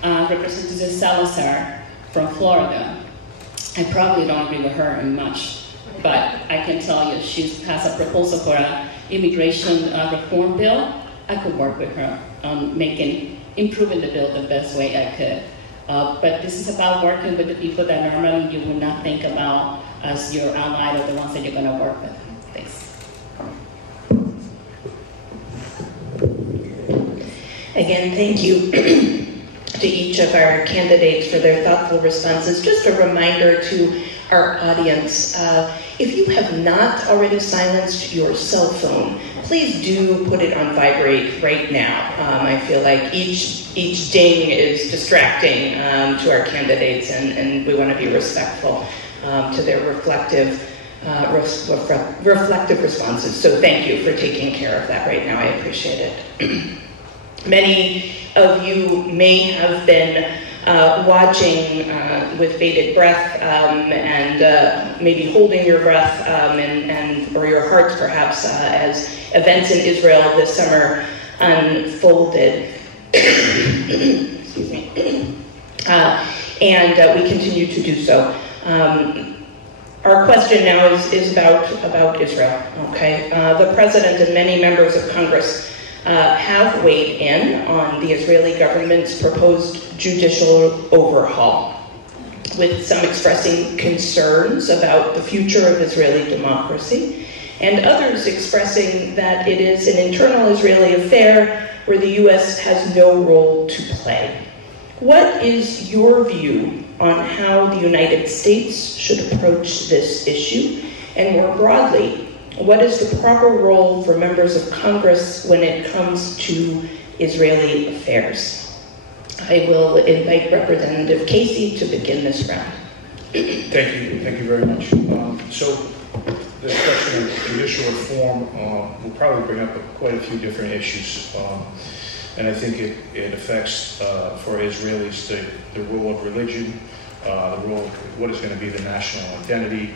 Representative Salazar from Florida. I probably don't agree with her in much, but I can tell you she's passed a proposal for an immigration reform bill. I could work with her on improving the bill the best way I could. But this is about working with the people that normally you would not think about as your ally or the ones that you're going to work with. Thanks. Again, thank you to each of our candidates for their thoughtful responses. Just a reminder to our audience, if you have not already silenced your cell phone, please do put it on vibrate right now. I feel like each ding is distracting to our candidates, and we want to be respectful to their reflective responses. So thank you for taking care of that right now. I appreciate it. Many of you may have been watching with bated breath and maybe holding your breath or your hearts perhaps as events in Israel this summer unfolded. Excuse me. And we continue to do so. Our question now is about Israel. Okay, the president and many members of Congress have weighed in on the Israeli government's proposed judicial overhaul, with some expressing concerns about the future of Israeli democracy, and others expressing that it is an internal Israeli affair where the U.S. has no role to play. What is your view on how the United States should approach this issue? And more broadly, what is the proper role for members of Congress when it comes to Israeli affairs? I will invite Representative Casey to begin this round. Thank you very much. So the question of judicial reform will probably bring up quite a few different issues. And I think it affects, for Israelis, the role of religion, the role of what is going to be the national identity.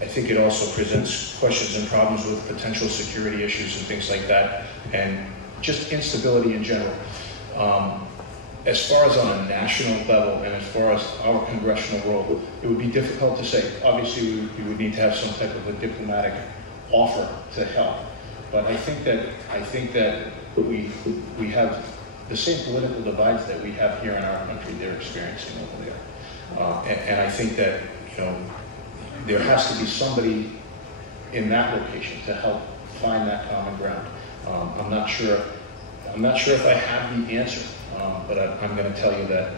I think it also presents questions and problems with potential security issues and things like that, and just instability in general. As far as on a national level and as far as our congressional role, it would be difficult to say. Obviously, we would need to have some type of a diplomatic offer to help. But I think that we have the same political divides that we have here in our country. They're experiencing over there, and I think that there has to be somebody in that location to help find that common ground. I'm not sure if I have the answer, but I'm going to tell you that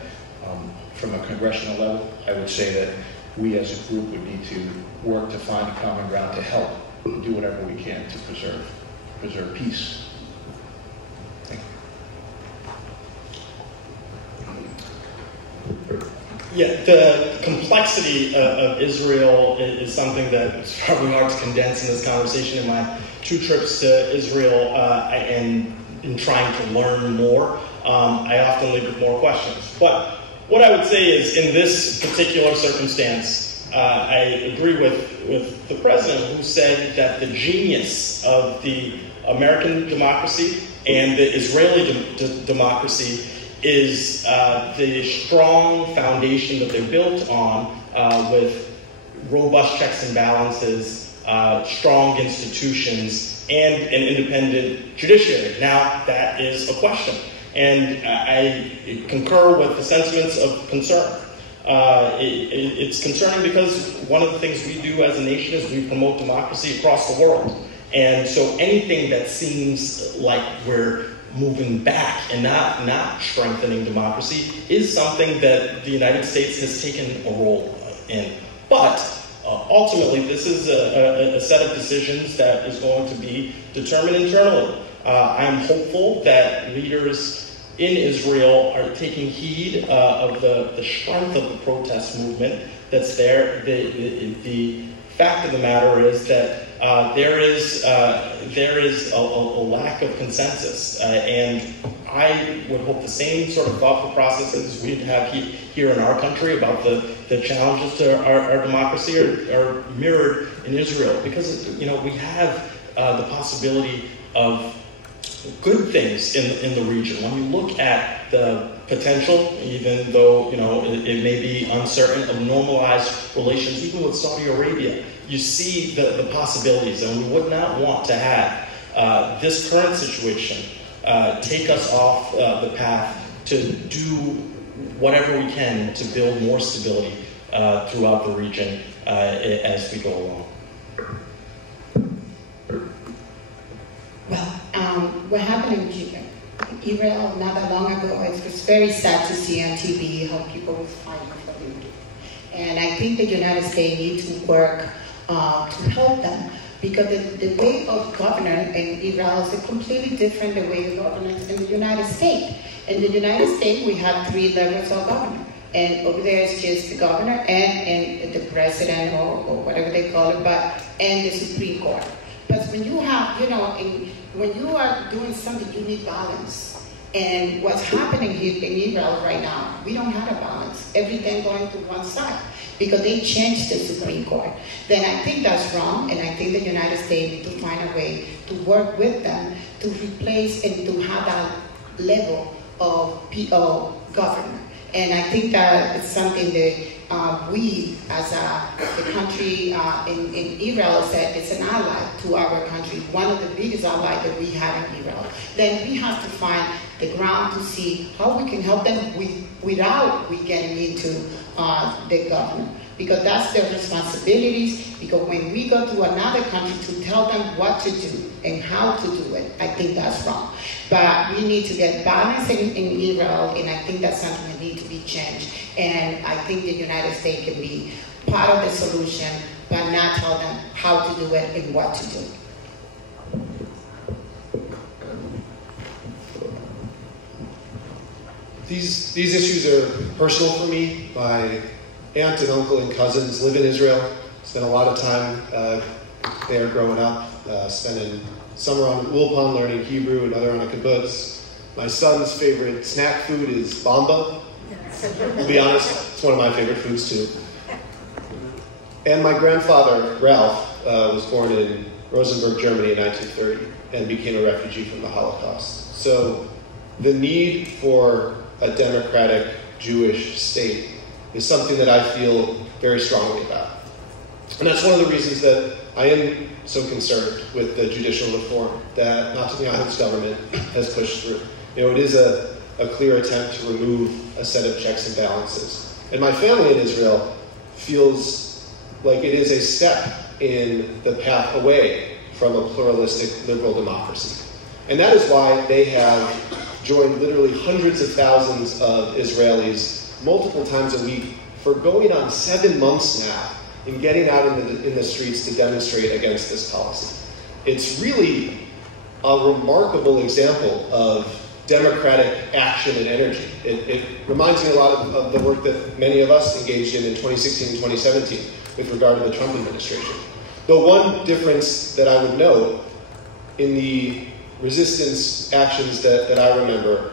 from a congressional level, I would say that we as a group would need to work to find a common ground to help do whatever we can to preserve peace. Thank you. Yeah, the complexity of Israel is something that it's probably hard to condense in this conversation. In my 2 trips to Israel and in trying to learn more, I often leave with more questions. But what I would say is, in this particular circumstance, I agree with the president, who said that the genius of the American democracy and the Israeli democracy is the strong foundation that they're built on with robust checks and balances, strong institutions, and an independent judiciary. Now, that is a question. And I concur with the sentiments of concern. It's concerning because one of the things we do as a nation is we promote democracy across the world. And so anything that seems like we're moving back and not strengthening democracy is something that the United States has taken a role in. But ultimately, this is a set of decisions that is going to be determined internally. I'm hopeful that leaders in Israel are taking heed of the strength of the protest movement that's there. The fact of the matter is that there is a lack of consensus, and I would hope the same sort of thoughtful processes we'd have here in our country about the challenges to our democracy are mirrored in Israel, because we have the possibility of good things in the region. When you look at the potential, even though it may be uncertain, of normalized relations, even with Saudi Arabia, you see the possibilities, and we would not want to have this current situation take us off the path to do whatever we can to build more stability throughout the region as we go along. Well, what happened in Israel not that long ago, it was very sad to see on TV how people were fighting for liberty. And I think the United States needs to work to help them, because the way of governance in Israel is completely different than the way of governance in the United States. In the United States, we have 3 levels of government. And over there is just the governor and the president or whatever they call it, and the Supreme Court. But when you have, when you are doing something, you need balance. And what's happening here in Israel right now, we don't have a balance. Everything going to one side because they changed the Supreme Court. Then I think that's wrong, and I think the United States need to find a way to work with them to replace and to have that level of government. And I think that it's something that we, as the country in Israel, said it's an ally to our country, one of the biggest allies that we have in Israel. Then we have to find the ground to see how we can help them without we getting into the government. Because that's their responsibilities, because when we go to another country to tell them what to do and how to do it, I think that's wrong. But we need to get balance in Israel, and I think that's something that needs to be changed. And I think the United States can be part of the solution, but not tell them how to do it and what to do. These issues are personal for me. My aunt and uncle and cousins live in Israel. Spent a lot of time there growing up, spending summer on an Ulpan learning Hebrew, another on a kibbutz. My son's favorite snack food is bamba. To be honest, it's one of my favorite foods too. And my grandfather, Ralph, was born in Rosenberg, Germany in 1930 and became a refugee from the Holocaust. So the need for a democratic Jewish state is something that I feel very strongly about. And that's one of the reasons that I am so concerned with the judicial reform that Netanyahu's government has pushed through. It is a clear attempt to remove a set of checks and balances. And my family in Israel feels like it is a step in the path away from a pluralistic liberal democracy. And that is why they have joined literally hundreds of thousands of Israelis multiple times a week for going on 7 months now and getting out in the streets to demonstrate against this policy. It's really a remarkable example of democratic action and energy. It reminds me a lot of the work that many of us engaged in 2016 and 2017 with regard to the Trump administration. The one difference that I would note in the resistance actions that I remember,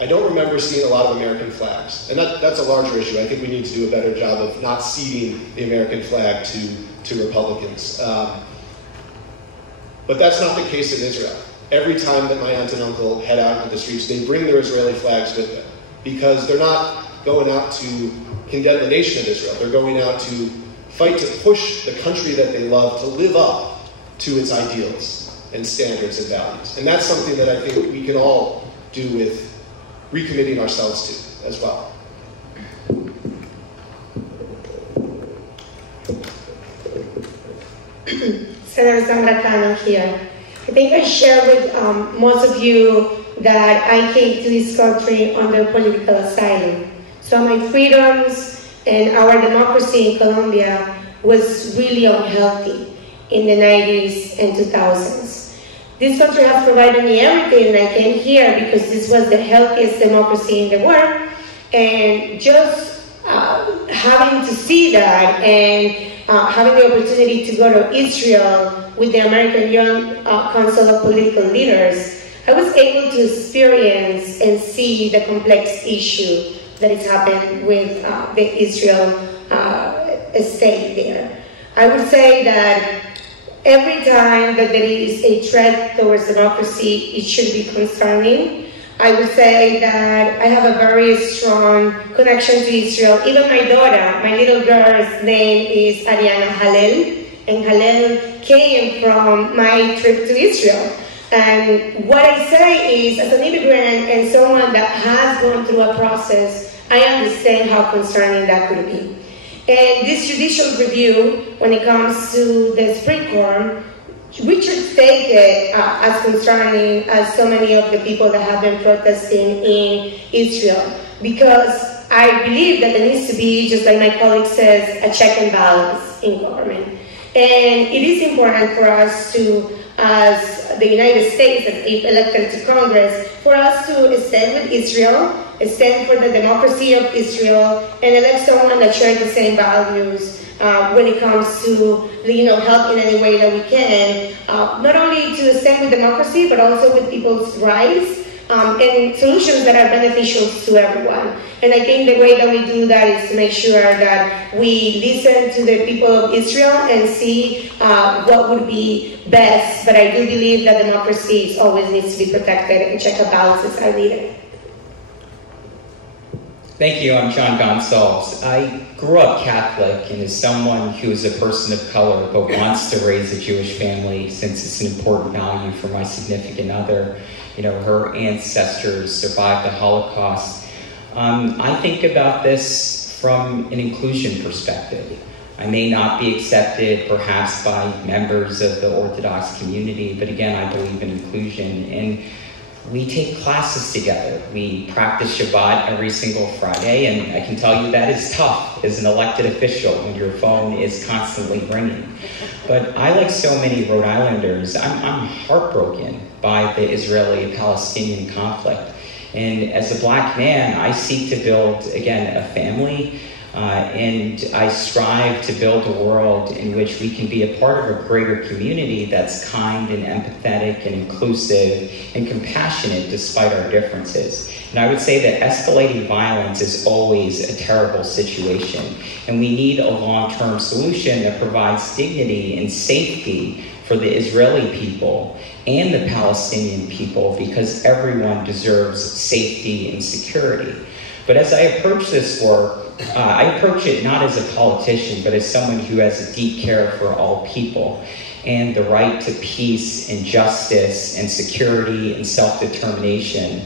I don't remember seeing a lot of American flags. And that's a larger issue. I think we need to do a better job of not ceding the American flag to Republicans. But that's not the case in Israel. Every time that my aunt and uncle head out into the streets, they bring their Israeli flags with them. Because they're not going out to condemn the nation of Israel. They're going out to fight to push the country that they love to live up to its ideals and standards and values. And that's something that I think we can all do with recommitting ourselves to as well. Sandra Cano here. I think I share with most of you that I came to this country under political asylum. So my freedoms and our democracy in Colombia was really unhealthy in the 90s and 2000s. This country has provided me everything, and I came here because this was the healthiest democracy in the world. And just having to see that and having the opportunity to go to Israel with the American Young Council of Political Leaders, I was able to experience and see the complex issue that is happening with the Israel state there. I would say that every time that there is a threat towards democracy, it should be concerning. I would say that I have a very strong connection to Israel. Even my daughter, my little girl's name is Ariana Hallel, and Hallel came from my trip to Israel. And what I say is, as an immigrant and someone that has gone through a process, I understand how concerning that could be. And this judicial review, when it comes to the Supreme Court, we should take it as concerning as so many of the people that have been protesting in Israel, because I believe that there needs to be, just like my colleague says, a check and balance in government. And it is important for us to, as the United States, as elected to Congress, for us to stand with Israel, stand for the democracy of Israel, and elect someone that shares the same values when it comes to, help in any way that we can, not only to stand with democracy, but also with people's rights and solutions that are beneficial to everyone. And I think the way that we do that is to make sure that we listen to the people of Israel and see what would be best. But I do believe that democracy always needs to be protected and check and balances are needed. Thank you. I'm John Goncalves. I grew up Catholic, and as someone who is a person of color but wants to raise a Jewish family, since it's an important value for my significant other, her ancestors survived the Holocaust. I think about this from an inclusion perspective. I may not be accepted perhaps by members of the Orthodox community, but again, I believe in inclusion. And we take classes together. We practice Shabbat every single Friday, and I can tell you that is tough as an elected official when your phone is constantly ringing. But I, like so many Rhode Islanders, I'm heartbroken by the Israeli-Palestinian conflict. And as a black man, I seek to build, again, a family, and I strive to build a world in which we can be a part of a greater community that's kind and empathetic and inclusive and compassionate despite our differences. And I would say that escalating violence is always a terrible situation, and we need a long-term solution that provides dignity and safety for the Israeli people and the Palestinian people, because everyone deserves safety and security. But as I approach this work, I approach it not as a politician, but as someone who has a deep care for all people and the right to peace and justice and security and self-determination.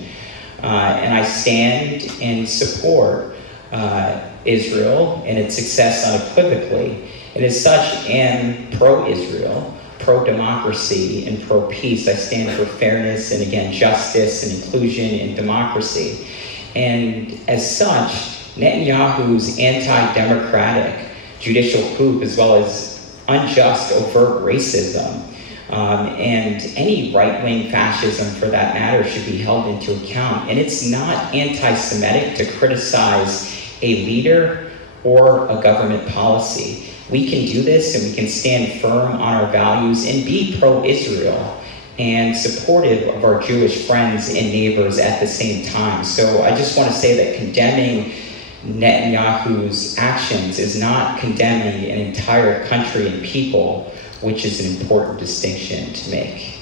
And I stand and support Israel and its success unequivocally. And as such, am pro-Israel, pro-democracy, and pro-peace. I stand for fairness and, again, justice and inclusion and democracy. And as such, Netanyahu's anti-democratic judicial coup, as well as unjust, overt racism, and any right-wing fascism, for that matter, should be held into account. And it's not anti-Semitic to criticize a leader or a government policy. We can do this, and we can stand firm on our values and be pro-Israel and supportive of our Jewish friends and neighbors at the same time. So I just want to say that condemning Netanyahu's actions is not condemning an entire country and people, which is an important distinction to make.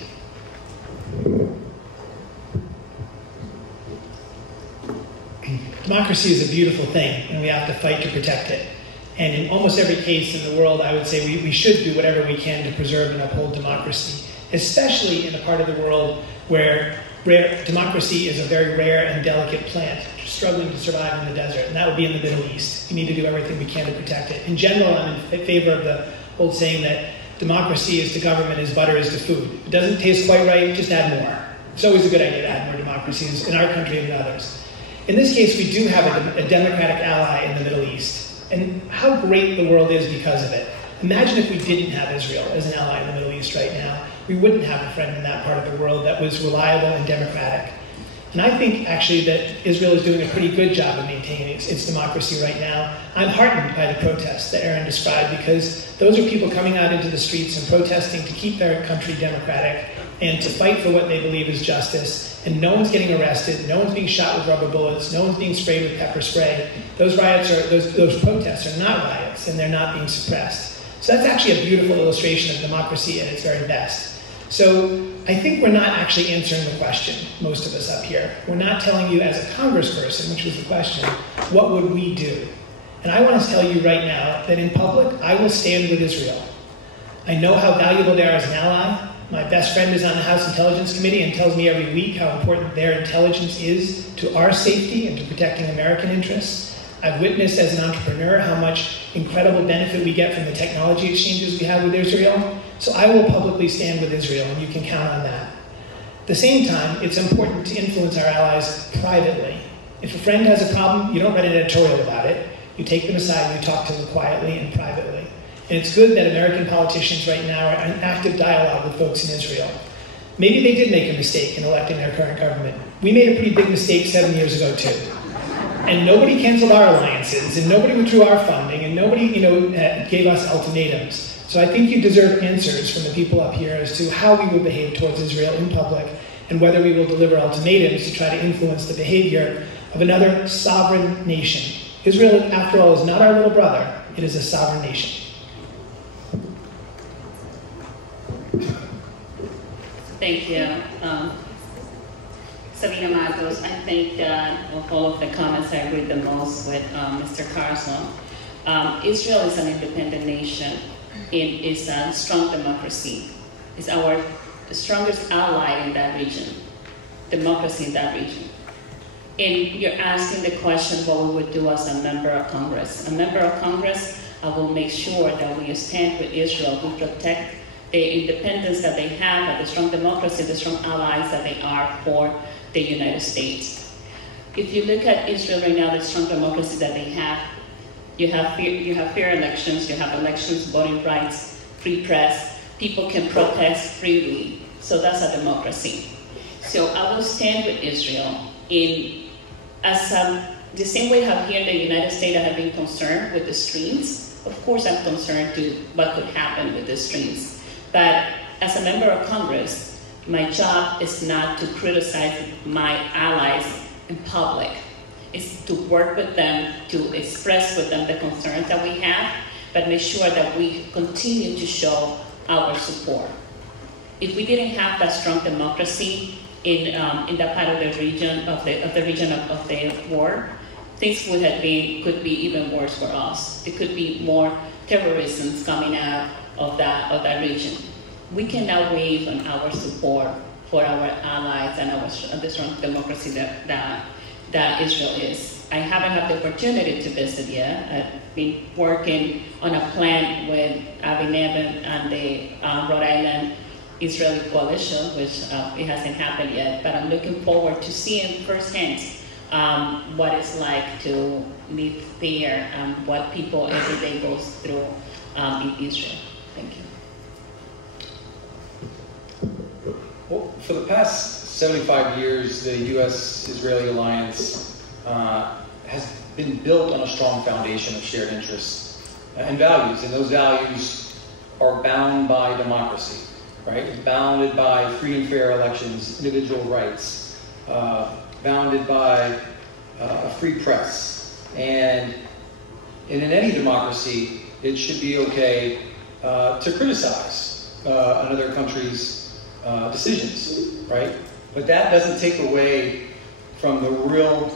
Democracy is a beautiful thing, and we have to fight to protect it. And in almost every case in the world, I would say we should do whatever we can to preserve and uphold democracy, especially in a part of the world where democracy is a very rare and delicate plant, struggling to survive in the desert, and that would be in the Middle East. We need to do everything we can to protect it. In general, I'm in favor of the old saying that democracy is to government as butter is to food. If it doesn't taste quite right, just add more. It's always a good idea to add more democracies in our country and in others. In this case, we do have a democratic ally in the Middle East, and how great the world is because of it. Imagine if we didn't have Israel as an ally in the Middle East right now. We wouldn't have a friend in that part of the world that was reliable and democratic. And I think, actually, that Israel is doing a pretty good job of maintaining its democracy right now. I'm heartened by the protests that Aaron described, because those are people coming out into the streets and protesting to keep their country democratic and to fight for what they believe is justice. And no one's getting arrested, no one's being shot with rubber bullets, no one's being sprayed with pepper spray. Those protests are not riots, and they're not being suppressed. So that's actually a beautiful illustration of democracy at its very best. So I think we're not actually answering the question, most of us up here. We're not telling you as a congressperson, which was the question, what would we do? And I want to tell you right now that in public, I will stand with Israel. I know how valuable they are as an ally. My best friend is on the House Intelligence Committee and tells me every week how important their intelligence is to our safety and to protecting American interests. I've witnessed as an entrepreneur how much incredible benefit we get from the technology exchanges we have with Israel. So I will publicly stand with Israel, and you can count on that. At the same time, it's important to influence our allies privately. If a friend has a problem, you don't write an editorial about it. You take them aside and you talk to them quietly and privately. And it's good that American politicians right now are in active dialogue with folks in Israel. Maybe they did make a mistake in electing their current government. We made a pretty big mistake 7 years ago, too. And nobody canceled our alliances, and nobody withdrew our funding, and nobody, gave us ultimatums. So I think you deserve answers from the people up here as to how we will behave towards Israel in public, and whether we will deliver ultimatums to try to influence the behavior of another sovereign nation. Israel, after all, is not our little brother. It is a sovereign nation. Thank you. Sabina Matos, I think of all of the comments I agree the most with Mr. Carlson. Israel is an independent nation. It is a strong democracy. It's our strongest ally in that region, democracy in that region. And you're asking the question what we would do as a member of Congress. A member of Congress will make sure that we stand with Israel, we protect the independence that they have, and the strong democracy, the strong allies that they are for the United States. If you look at Israel right now, the strong democracy that they have, you have fair elections, you have elections, voting rights, free press, people can protest freely. So that's a democracy. So I will stand with Israel the same way I have here in the United States I have been concerned with the streams. Of course I'm concerned to what could happen with the streams. But as a member of Congress, my job is not to criticize my allies in public. It's to work with them, to express with them the concerns that we have, but make sure that we continue to show our support. If we didn't have that strong democracy in that part of the region of the war, things could be even worse for us. There could be more terrorism coming out of that region. We can now wave on our support for our allies and the strong democracy that Israel is. I haven't had the opportunity to visit yet. I've been working on a plan with Avi Nevin and the Rhode Island Israeli coalition, which it hasn't happened yet, but I'm looking forward to seeing firsthand what it's like to live there and what people every day goes through in Israel. Thank you. Well, for the past 75 years, the U.S.-Israeli alliance has been built on a strong foundation of shared interests and values, and those values are bound by democracy, right? Bounded by free and fair elections, individual rights, bounded by a free press. And in any democracy, it should be okay to criticize another country's decisions, right? But that doesn't take away from the real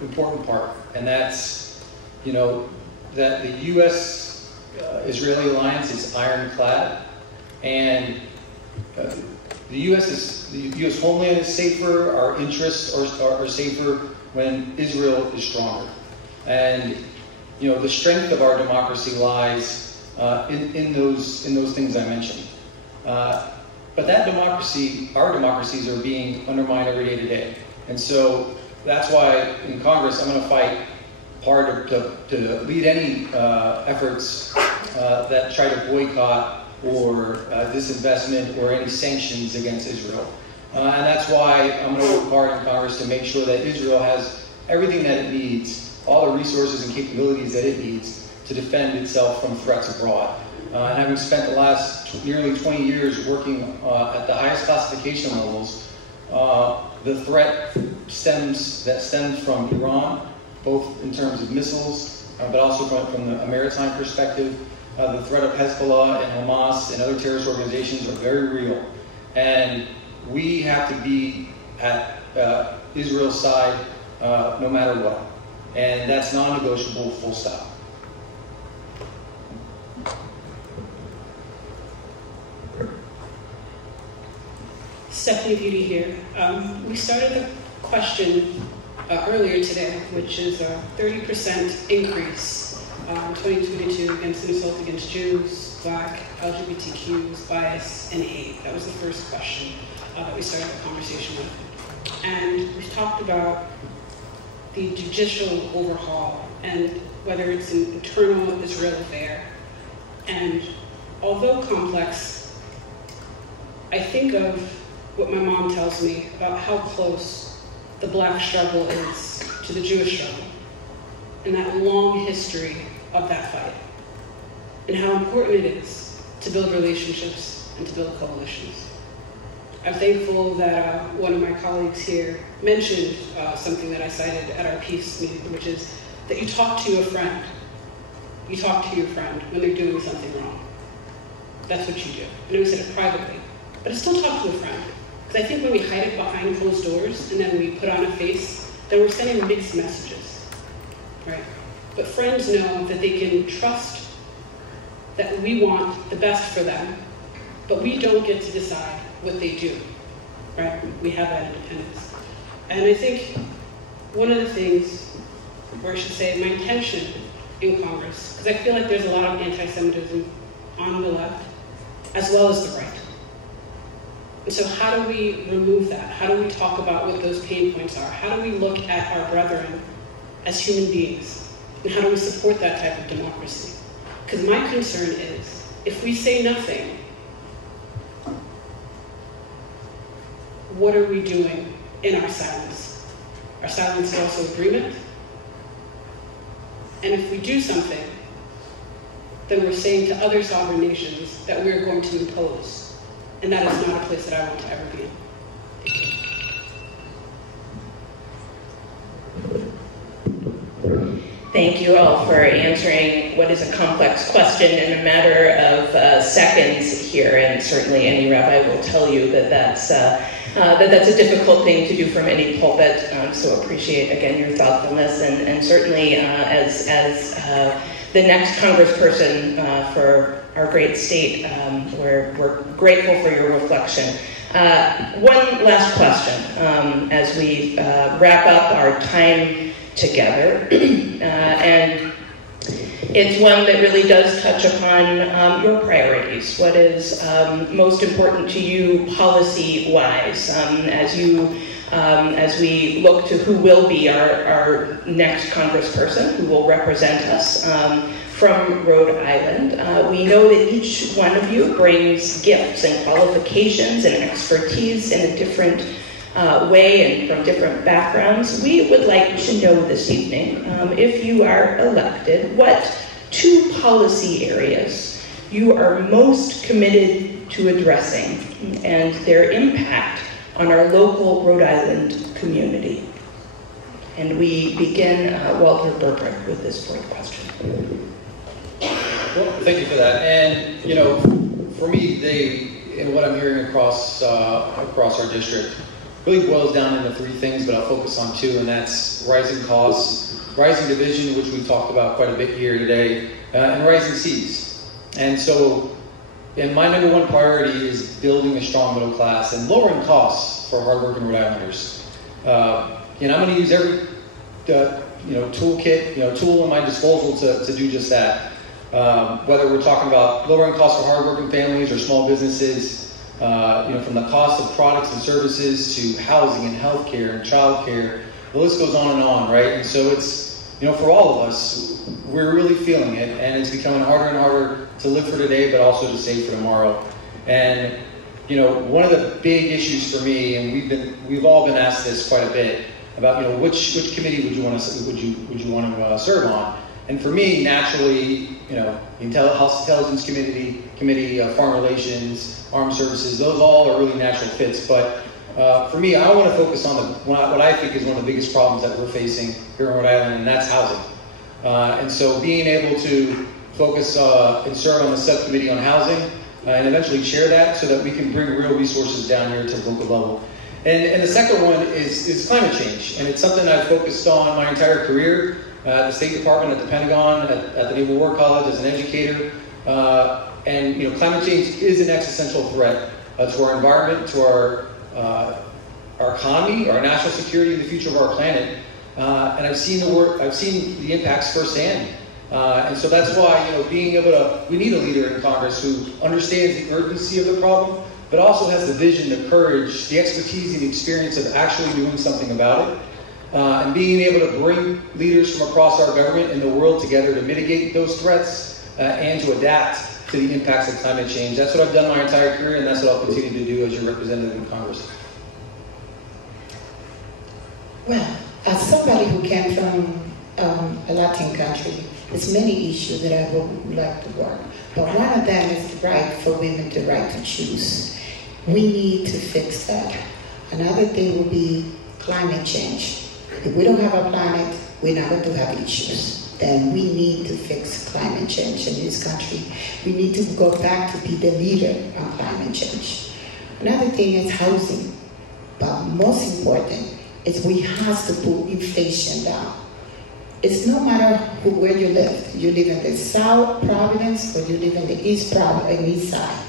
important part, and that's, that the U.S.-Israeli alliance is ironclad, and the U.S. homeland is safer. Our interests are safer when Israel is stronger, and the strength of our democracy lies in those things I mentioned. But that democracy, our democracies, are being undermined every day today. And so that's why in Congress I'm going to fight hard to lead any efforts that try to boycott or disinvestment or any sanctions against Israel. And that's why I'm going to work hard in Congress to make sure that Israel has everything that it needs, all the resources and capabilities that it needs to defend itself from threats abroad. And having spent the last nearly 20 years working at the highest classification levels, the threat stems from Iran, both in terms of missiles, but also from a maritime perspective. The threat of Hezbollah and Hamas and other terrorist organizations are very real. And we have to be at Israel's side no matter what. And that's non-negotiable, full stop. Stephanie Beauté here. We started a question earlier today, which is a 30% increase in 2022 against an assault against Jews, Black, LGBTQs, bias, and hate. That was the first question that we started the conversation with. And we've talked about the judicial overhaul and whether it's an internal Israel affair. And although complex, I think of what my mom tells me about how close the Black struggle is to the Jewish struggle, and that long history of that fight, and how important it is to build relationships and to build coalitions. I'm thankful that one of my colleagues here mentioned something that I cited at our peace meeting, which is that you talk to a friend. You talk to your friend when they're doing something wrong. That's what you do. I know we said it privately, but I still talk to a friend. Because I think when we hide it behind closed doors and then we put on a face, then we're sending mixed messages, right? But friends know that they can trust that we want the best for them, but we don't get to decide what they do, right? We have that independence. And I think one of the things, or I should say my intention in Congress, because I feel like there's a lot of anti-Semitism on the left, as well as the right. And so how do we remove that? How do we talk about what those pain points are? How do we look at our brethren as human beings? And how do we support that type of democracy? Because my concern is, if we say nothing, what are we doing in our silence? Our silence is also agreement. And if we do something, then we're saying to other sovereign nations that we're going to impose. And that is not a place that I want to ever be in. Thank you all for answering what is a complex question in a matter of seconds here, and certainly any rabbi will tell you that that's a difficult thing to do from any pulpit, so appreciate, again, your thoughtfulness, and certainly as the next congressperson for our great state, we're grateful for your reflection. One last question as we wrap up our time together, and it's one that really does touch upon your priorities. What is most important to you policy-wise as we look to who will be our next congressperson, who will represent us from Rhode Island. We know that each one of you brings gifts and qualifications and expertise in a different way and from different backgrounds. We would like to know this evening, if you are elected, what 2 policy areas you are most committed to addressing and their impact on our local Rhode Island community. And we begin Walter Berbrick with this 4th question. Well, thank you for that. And, you know, for me, and what I'm hearing across our district really boils down into 3 things, but I'll focus on 2, and that's rising costs, rising division, which we've talked about quite a bit here today, and rising seas. And so, and my number 1 priority is building a strong middle class and lowering costs for hardworking Rhode Islanders. And I'm going to use every toolkit, tool in my disposal to do just that. Whether we're talking about lowering costs for hardworking families or small businesses, from the cost of products and services to housing and healthcare and childcare, the list goes on, right? And so it's, for all of us, we're really feeling it, and it's becoming harder and harder to live for today, but also to save for tomorrow. And, one of the big issues for me, and we've all been asked this quite a bit about, which committee would you want to serve on? And for me, naturally, the House Intelligence Committee, Foreign Relations, Armed Services, those all are really natural fits. But for me, I want to focus on what I think is one of the biggest problems that we're facing here in Rhode Island, and that's housing. And so being able to focus and serve on the subcommittee on housing, and eventually chair that so that we can bring real resources down here to the local level. And the second one is climate change, and it's something I've focused on my entire career at the State Department, at the Pentagon, at the Naval War College as an educator. And climate change is an existential threat to our environment, to our economy, our national security, and the future of our planet. And I've seen the impacts firsthand. And so that's why, we need a leader in Congress who understands the urgency of the problem, but also has the vision, the courage, the expertise, and the experience of actually doing something about it. And being able to bring leaders from across our government and the world together to mitigate those threats and to adapt to the impacts of climate change. That's what I've done my entire career, and that's what I'll continue to do as your representative in Congress. Well, as somebody who came from a Latin country, there's many issues that I would like to work. But one of them is the right for women, the right to choose. We need to fix that. Another thing would be climate change. If we don't have a planet, we're not going to have issues. Then we need to fix climate change in this country. We need to go back to be the leader on climate change. Another thing is housing. But most important is we have to put inflation down. It's no matter where you live. You live in the South Providence or you live in the East Side.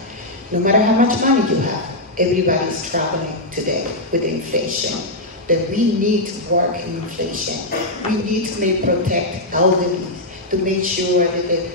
No matter how much money you have, everybody's struggling today with inflation. That we need to work in inflation. We need to protect elderly, to make sure that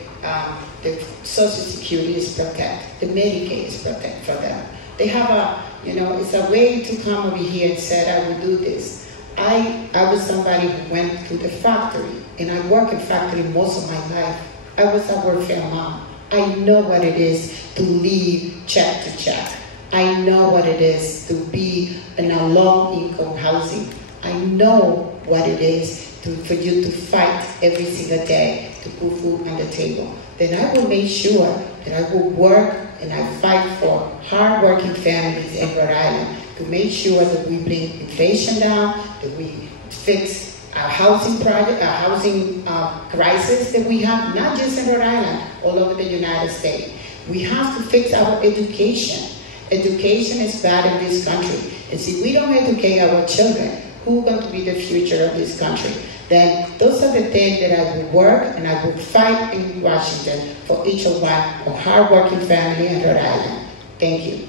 the Social Security is protected, the Medicaid is protected for them. They have it's a way to come over here and say, I will do this. I was somebody who went to the factory, and I worked in factory most of my life. I was a welfare mom. I know what it is to live check to check. I know what it is to be in a low-income housing. I know what it is for you to fight every single day to put food on the table. Then I will make sure that I will work and I fight for hard-working families in Rhode Island to make sure that we bring inflation down, that we fix our housing project, our housing crisis that we have, not just in Rhode Island, all over the United States. We have to fix our education. Education is bad in this country. And see, we don't educate our children, who's going to be the future of this country? Then those are the things that I will work and I will fight in Washington for each of one a hard-working family in Rhode Island. Thank you.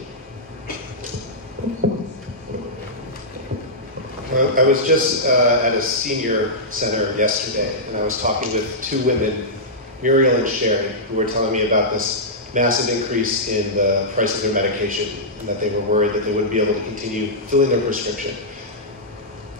I was just at a senior center yesterday, and I was talking with two women, Muriel and Sherry, who were telling me about this massive increase in the price of their medication, and that they were worried that they wouldn't be able to continue filling their prescription.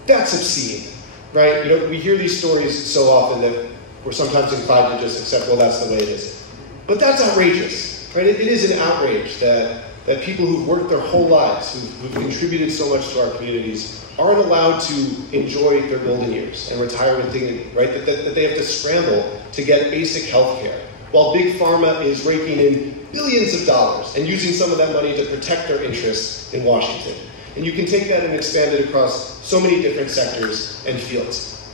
That's obscene, right? We hear these stories so often that we're sometimes inclined to just accept, well, that's the way it is. But that's outrageous, right? It is an outrage that people who've worked their whole lives, who've contributed so much to our communities, aren't allowed to enjoy their golden years and retire with dignity, right? That they have to scramble to get basic health care, while Big Pharma is raking in billions of dollars and using some of that money to protect their interests in Washington. And you can take that and expand it across so many different sectors and fields.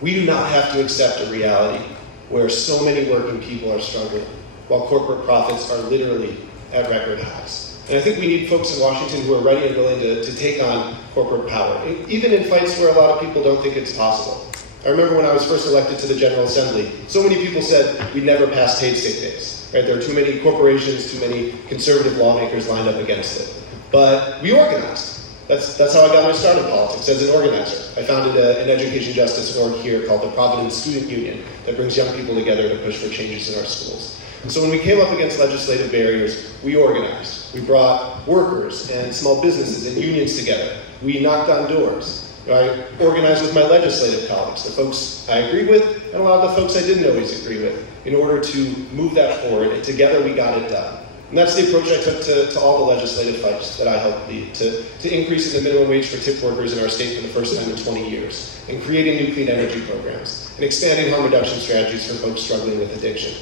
We do not have to accept a reality where so many working people are struggling, while corporate profits are literally at record highs. And I think we need folks in Washington who are ready and willing to take on corporate power, even in fights where a lot of people don't think it's possible. I remember when I was first elected to the General Assembly, so many people said we'd never pass State days. Right? There are too many corporations, too many conservative lawmakers lined up against it. But we organized. That's how I got my start in politics, as an organizer. I founded an education justice org here called the Providence Student Union that brings young people together to push for changes in our schools. And so when we came up against legislative barriers, we organized. We brought workers and small businesses and unions together. We knocked on doors. I organized with my legislative colleagues, the folks I agreed with, and a lot of the folks I didn't always agree with, in order to move that forward, and together we got it done. And that's the approach I took to all the legislative fights that I helped lead, to increasing the minimum wage for tip workers in our state for the first time in 20 years, and creating new clean energy programs, and expanding harm reduction strategies for folks struggling with addiction,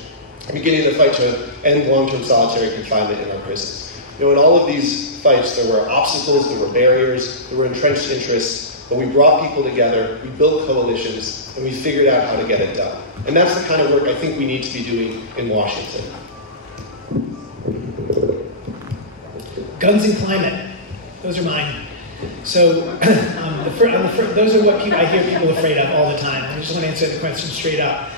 and beginning the fight to end long-term solitary confinement in our prisons. You know, in all of these fights, there were obstacles, there were barriers, there were entrenched interests, but we brought people together, we built coalitions, and we figured out how to get it done. And that's the kind of work I think we need to be doing in Washington. Guns and climate, those are mine. So those are what I hear people afraid of all the time. I just want to answer the question straight up.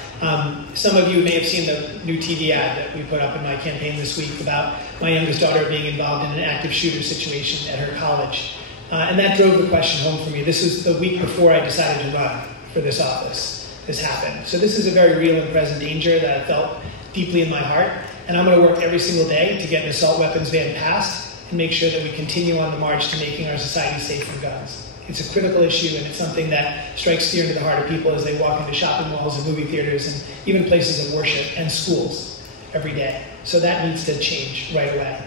Some of you may have seen the new TV ad that we put up in my campaign this week about my youngest daughter being involved in an active shooter situation at her college. And that drove the question home for me. This was the week before I decided to run for this office. This happened. So this is a very real and present danger that I felt deeply in my heart. And I'm going to work every single day to get an assault weapons ban passed and make sure that we continue on the march to making our society safe from guns. It's a critical issue, and it's something that strikes fear into the heart of people as they walk into shopping malls and movie theaters and even places of worship and schools every day. So that needs to change right away.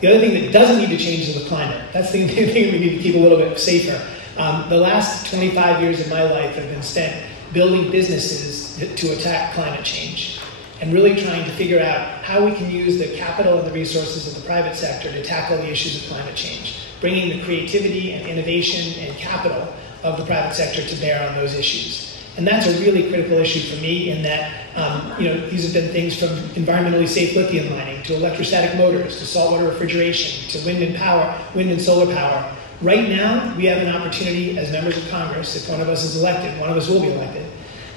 The other thing that doesn't need to change is the climate. That's the thing we need to keep a little bit safer. The last 25 years of my life have been spent building businesses to attack climate change, and really trying to figure out how we can use the capital and the resources of the private sector to tackle the issues of climate change, bringing the creativity and innovation and capital of the private sector to bear on those issues. And that's a really critical issue for me in that, these have been things from environmentally safe lithium mining to electrostatic motors to saltwater refrigeration to wind and solar power. Right now, we have an opportunity as members of Congress, if one of us is elected, one of us will be elected,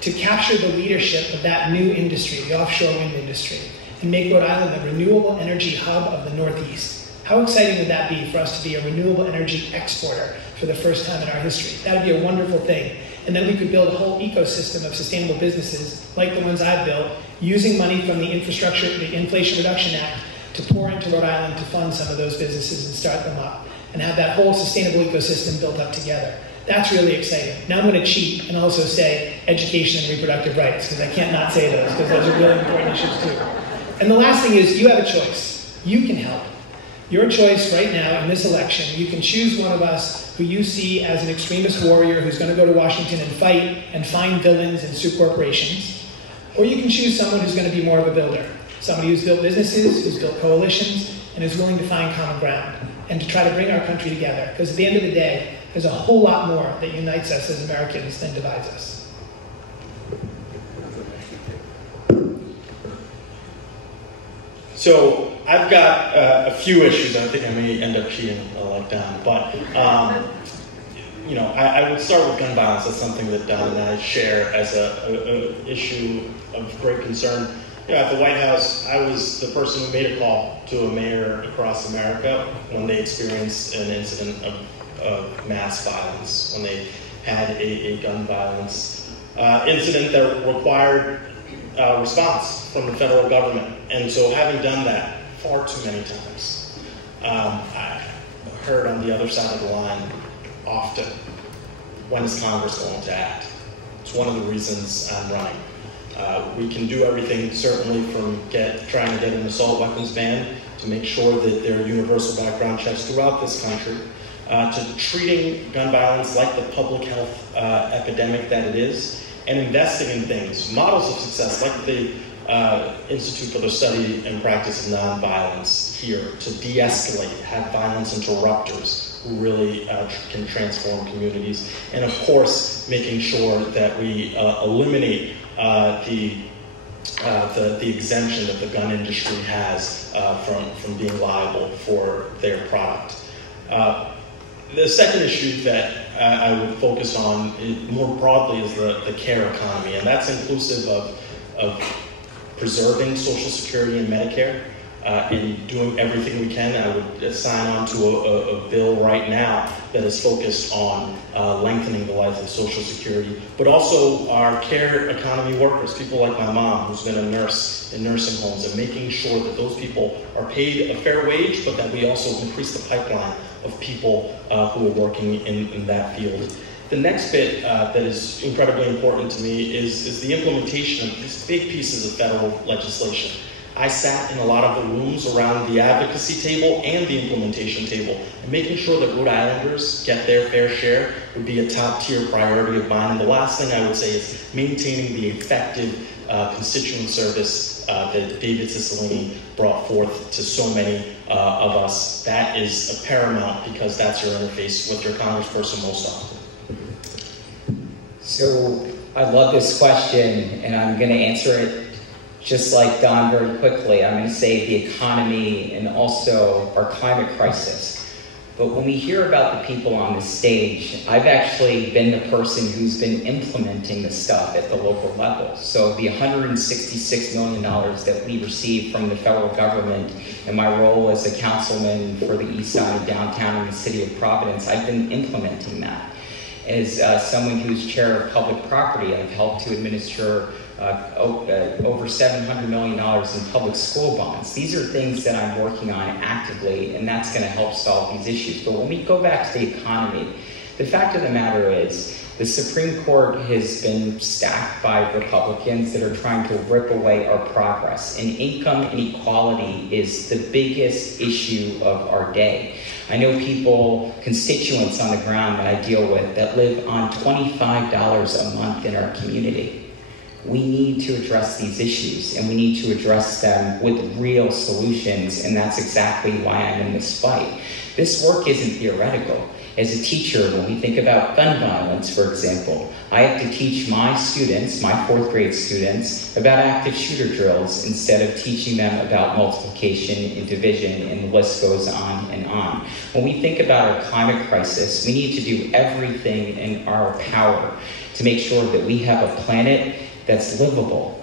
to capture the leadership of that new industry, the offshore wind industry, and make Rhode Island the renewable energy hub of the Northeast. How exciting would that be for us to be a renewable energy exporter for the first time in our history? That would be a wonderful thing. And then we could build a whole ecosystem of sustainable businesses, like the ones I've built, using money from the Inflation Reduction Act to pour into Rhode Island to fund some of those businesses and start them up, and have that whole sustainable ecosystem built up together. That's really exciting. Now I'm going to cheat and also say education and reproductive rights, because I can't not say those, because those are really important issues too. And the last thing is, you have a choice. You can help. Your choice right now in this election, you can choose one of us who you see as an extremist warrior who's going to go to Washington and fight and find villains and sue corporations. Or you can choose someone who's going to be more of a builder. Somebody who's built businesses, who's built coalitions, and is willing to find common ground and to try to bring our country together. Because at the end of the day, there's a whole lot more that unites us as Americans than divides us. So I've got a few issues. I think I may end up cheating a letdown, but I would start with gun violence. That's something that Don and I share as a issue of great concern. At the White House, I was the person who made a call to a mayor across America when they experienced an incident of mass violence, when they had a gun violence incident that required response from the federal government. And so having done that far too many times, I heard on the other side of the line often, when is Congress going to act? It's one of the reasons I'm running. We can do everything, certainly, from trying to get an assault weapons ban, to make sure that there are universal background checks throughout this country, to treating gun violence like the public health epidemic that it is, and investing in things, models of success, like the Institute for the Study and Practice of Nonviolence here, to de-escalate, have violence interrupters who really can transform communities, and of course, making sure that we eliminate the exemption that the gun industry has from being liable for their product. The second issue that I would focus on more broadly is the care economy, and that's inclusive of preserving Social Security and Medicare, and doing everything we can. I would sign on to a bill right now that is focused on lengthening the life of Social Security, but also our care economy workers, people like my mom, who's been a nurse in nursing homes, and making sure that those people are paid a fair wage, but that we also increase the pipeline of people who are working in that field. The next bit that is incredibly important to me is the implementation of these big pieces of federal legislation. I sat in a lot of the rooms around the advocacy table and the implementation table, and making sure that Rhode Islanders get their fair share would be a top-tier priority of mine. And the last thing I would say is maintaining the effective constituent service that David Cicilline brought forth to so many of us. That is a paramount, because that's your interface with your congressperson most often. So I love this question, and I'm going to answer it just like Don very quickly. I'm going to say the economy and also our climate crisis. But when we hear about the people on the stage, I've actually been the person who's been implementing the stuff at the local level. So the $166 million that we received from the federal government, and my role as a councilman for the east side of downtown in the city of Providence, I've been implementing that. As someone who's chair of public property, I've helped to administer over $700 million in public school bonds. These are things that I'm working on actively, and that's going to help solve these issues. But when we go back to the economy, the fact of the matter is the Supreme Court has been stacked by Republicans that are trying to rip away our progress. And income inequality is the biggest issue of our day. I know people, constituents on the ground that I deal with, that live on $25 a month in our community. We need to address these issues, and we need to address them with real solutions, and that's exactly why I'm in this fight. This work isn't theoretical. As a teacher, when we think about gun violence, for example, I have to teach my students, my 4th grade students, about active shooter drills instead of teaching them about multiplication and division, and the list goes on and on. When we think about our climate crisis, we need to do everything in our power to make sure that we have a planet that's livable.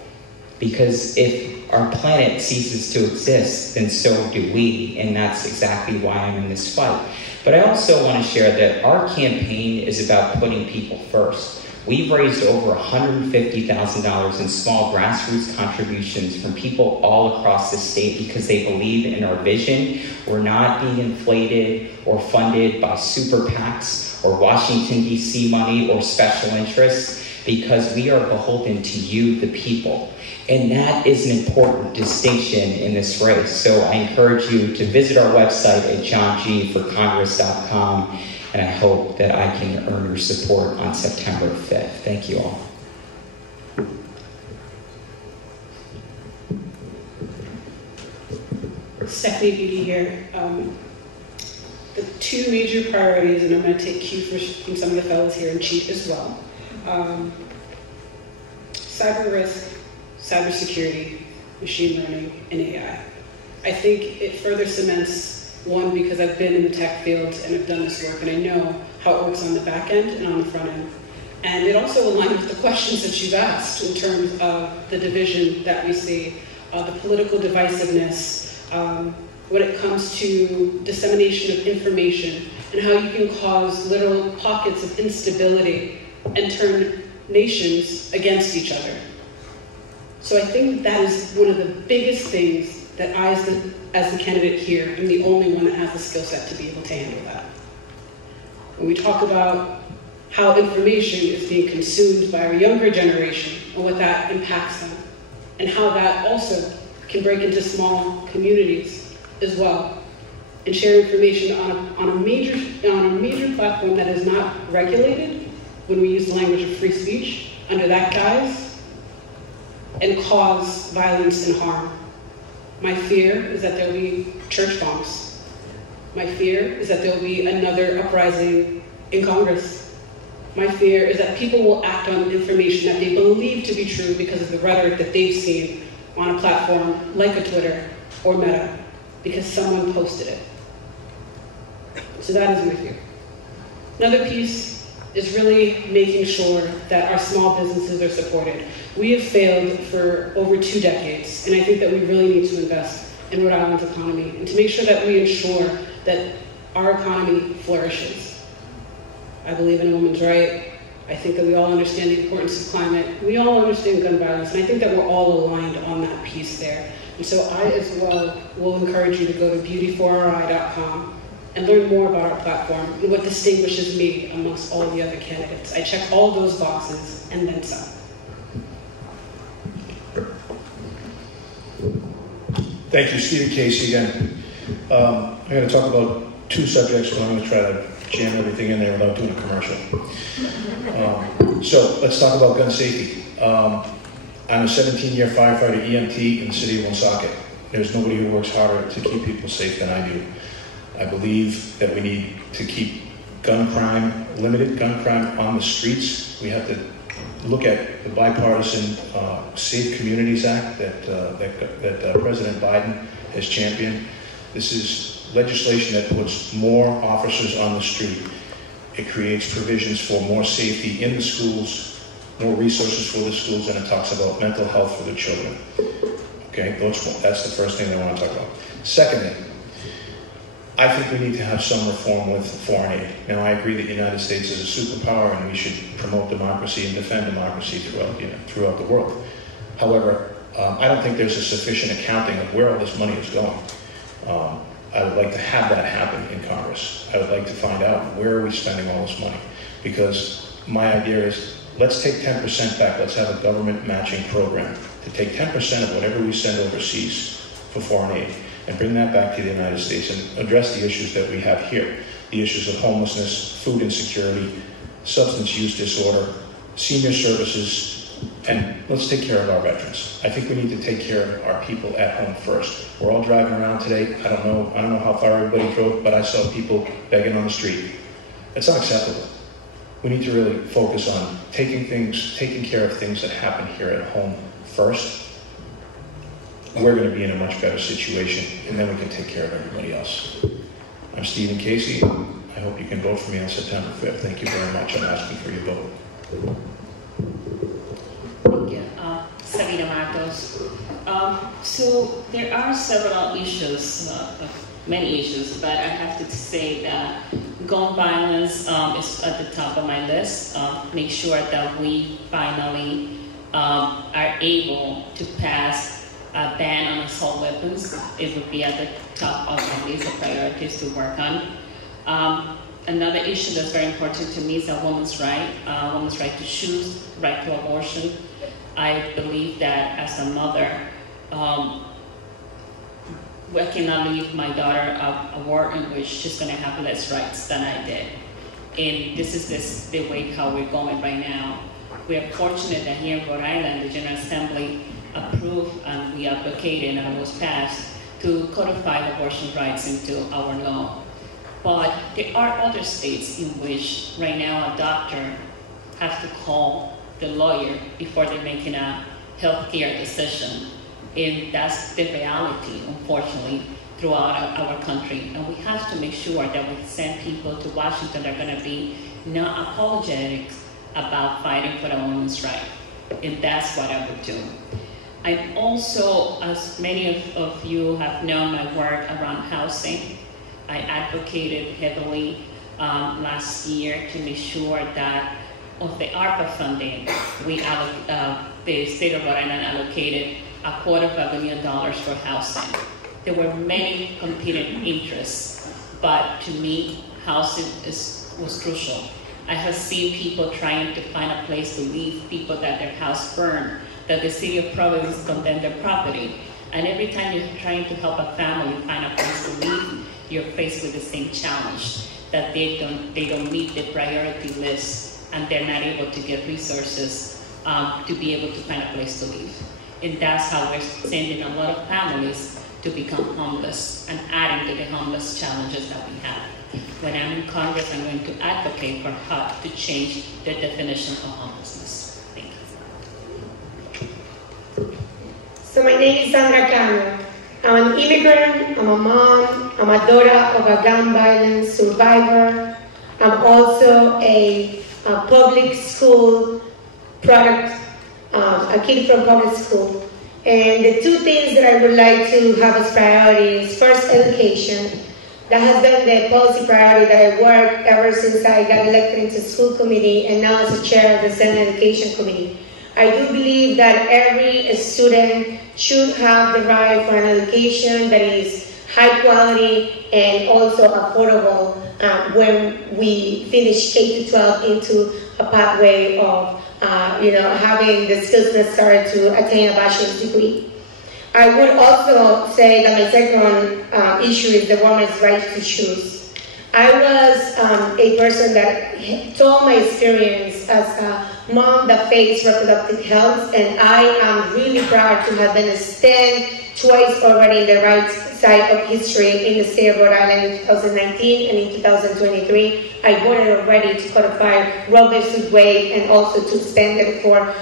Because if our planet ceases to exist, then so do we, and that's exactly why I'm in this fight. But I also want to share that our campaign is about putting people first. We've raised over $150,000 in small grassroots contributions from people all across the state because they believe in our vision. We're not being inflated or funded by super PACs or Washington, D.C. money or special interests, because we are beholden to you, the people. And that is an important distinction in this race. So I encourage you to visit our website at johngforcongress.com, and I hope that I can earn your support on September 5th. Thank you all. Stephanie Beauté here. The two major priorities, and I'm going to take cue from some of the fellows here and cheat as well. Cyber risk, cybersecurity, machine learning, and AI. I think it further cements, one, because I've been in the tech field and I've done this work and I know how it works on the back end and on the front end. And it also aligns with the questions that you've asked in terms of the division that we see, the political divisiveness, when it comes to dissemination of information, and how you can cause literal pockets of instability and turn nations against each other. So I think that is one of the biggest things that I, as the candidate here, am the only one that has the skill set to be able to handle that. When we talk about how information is being consumed by our younger generation and what that impacts them, and how that also can break into small communities as well, and share information on a major platform that is not regulated when we use the language of free speech under that guise, and cause violence and harm. My fear is that there will be church bombs. My fear is that there will be another uprising in Congress. My fear is that people will act on information that they believe to be true because of the rhetoric that they've seen on a platform like a Twitter or Meta, because someone posted it. So that is my fear. Another piece is really making sure that our small businesses are supported. We have failed for over 2 decades, and I think that we really need to invest in Rhode Island's economy and to make sure that we ensure that our economy flourishes. I believe in a woman's right. I think that we all understand the importance of climate. We all understand gun violence, and I think that we're all aligned on that piece there. And so I, as well, will encourage you to go to beauty4ri.com and learn more about our platform and what distinguishes me amongst all the other candidates. I check all those boxes and then some. Thank you, Stephen Casey again. I'm going to talk about two subjects, but I'm going to try to jam everything in there without doing a commercial. So let's talk about gun safety. I'm a 17-year firefighter EMT in the city of Woonsocket. There's nobody who works harder to keep people safe than I do. I believe that we need to keep gun crime, limited gun crime on the streets. We have to look at the bipartisan Safe Communities Act that President Biden has championed. This is legislation that puts more officers on the street. It creates provisions for more safety in the schools, more resources for the schools, and it talks about mental health for the children. Okay, that's the first thing I want to talk about. Secondly, I think we need to have some reform with foreign aid. Now, I agree that the United States is a superpower and we should promote democracy and defend democracy throughout the world. However, I don't think there's a sufficient accounting of where all this money is going. I would like to have that happen in Congress. I would like to find out where are we spending all this money. Because my idea is, let's take 10% back. Let's have a government matching program to take 10% of whatever we send overseas for foreign aid and bring that back to the United States and address the issues that we have here. The issues of homelessness, food insecurity, substance use disorder, senior services, and let's take care of our veterans. I think we need to take care of our people at home first. We're all driving around today. I don't know how far everybody drove, but I saw people begging on the street. It's unacceptable. We need to really focus on taking care of things that happen here at home first. We're going to be in a much better situation, and then we can take care of everybody else. I'm Stephen Casey. I hope you can vote for me on September 5th. Thank you very much. I'm asking for your vote. Thank you. Sabina Matos. So there are several issues, many issues, but I have to say that gun violence is at the top of my list. Make sure that we finally are able to pass a ban on assault weapons. It would be at the top of my list of priorities to work on. Another issue that's very important to me is a woman's right to choose, right to abortion. I believe that as a mother, I cannot leave my daughter a world in which she's going to have less rights than I did. And this is the way how we're going right now. We are fortunate that here in Rhode Island, the General Assembly approved and we advocated and it was passed to codify abortion rights into our law. But there are other states in which right now a doctor has to call the lawyer before they're making a healthcare decision. And that's the reality, unfortunately, throughout our country. And we have to make sure that we send people to Washington that are going to be not apologetic about fighting for a woman's right. And that's what I would do. I'm also, as many of you have known my work around housing, I advocated heavily last year to make sure that of the ARPA funding, the state of Rhode Island allocated $250 million for housing. There were many competing interests, but to me, housing was crucial. I have seen people trying to find a place to live, people that their house burned, that the city of Providence condemned their property. And every time you're trying to help a family find a place to live, you're faced with the same challenge, that they don't meet the priority list and they're not able to get resources to be able to find a place to live. And that's how we're sending a lot of families to become homeless and adding to the homeless challenges that we have. When I'm in Congress, I'm going to advocate for HUD to change the definition of homelessness. Thank you. So my name is Sandra Cano. I'm an immigrant, I'm a mom, I'm a daughter of a gun violence survivor. I'm also a public school product, a kid from public school. And the two things that I would like to have as priorities, first, education. That has been the policy priority that I worked ever since I got elected into school committee and now as a chair of the Senate Education Committee. I do believe that every student should have the right for an education that is high quality and also affordable when we finish K-12 into a pathway of having the skills necessary to attain a bachelor's degree. I would also say that my second issue is the woman's right to choose. I was a person that told my experience as a mom that faced reproductive health, and I am really proud to have been stand twice already in the right side of history in the state of Rhode Island in 2019 and in 2023. I voted already to codify Roe versus Wade and also to extend it for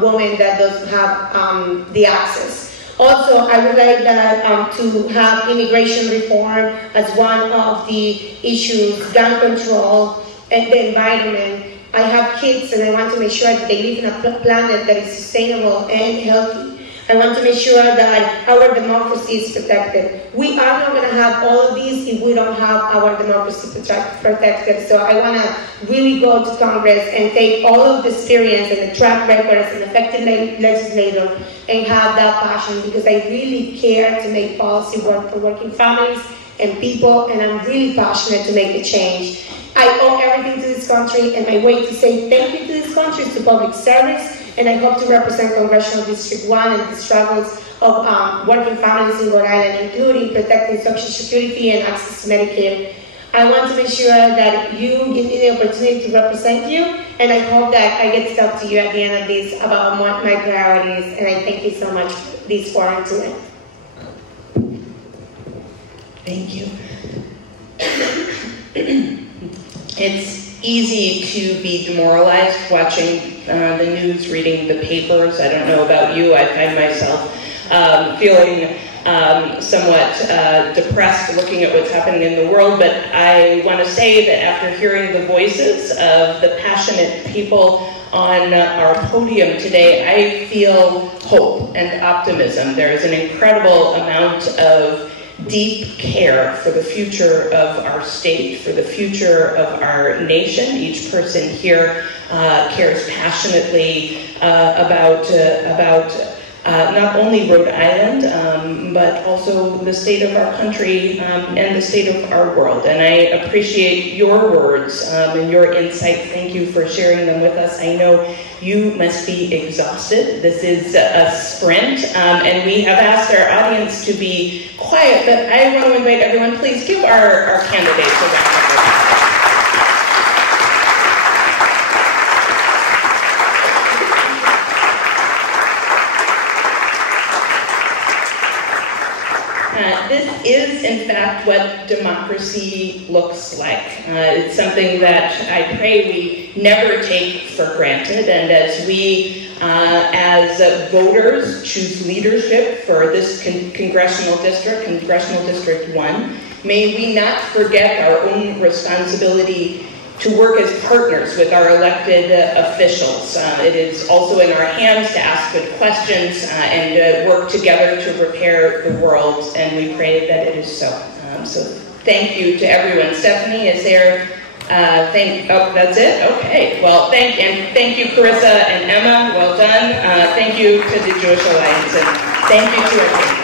women that don't have the access. Also, I would like that, to have immigration reform as one of the issues, gun control, and the environment. I have kids and I want to make sure that they live in a planet that is sustainable and healthy. I want to make sure that our democracy is protected. We are not going to have all of these if we don't have our democracy protected. So I want to really go to Congress and take all of the experience and the track record as an effective legislator and have that passion, because I really care to make policy work for working families and people, and I'm really passionate to make a change. I owe everything to this country, and my way to say thank you to this country is to public service, and I hope to represent Congressional District 1 and the struggles of working families in Rhode Island, including protecting Social Security and access to Medicare. I want to make sure that you give me the opportunity to represent you, and I hope that I get to talk to you at the end of this about my priorities, and I thank you so much for this forum today. Thank you. It's easy to be demoralized watching the news, reading the papers. I don't know about you, I find myself feeling somewhat depressed looking at what's happening in the world, but I want to say that after hearing the voices of the passionate people on our podium today, I feel hope and optimism. There is an incredible amount of deep care for the future of our state, for the future of our nation. Each person here cares passionately about not only Rhode Island, but also the state of our country and the state of our world. And I appreciate your words and your insight. Thank you for sharing them with us. I know you must be exhausted. This is a sprint, and we have asked our audience to be quiet, but I want to invite everyone, please give our candidates a round of applause. This is, in fact, what democracy looks like. It's something that I pray we never take for granted, and as we, as voters, choose leadership for this Congressional District 1, may we not forget our own responsibility to work as partners with our elected officials. It is also in our hands to ask good questions and work together to repair the world, and we pray that it is so. So thank you to everyone. Stephanie, is there, oh, that's it? Okay, well, thank you, Carissa and Emma, well done. Thank you to the Jewish Alliance, and thank you to everyone.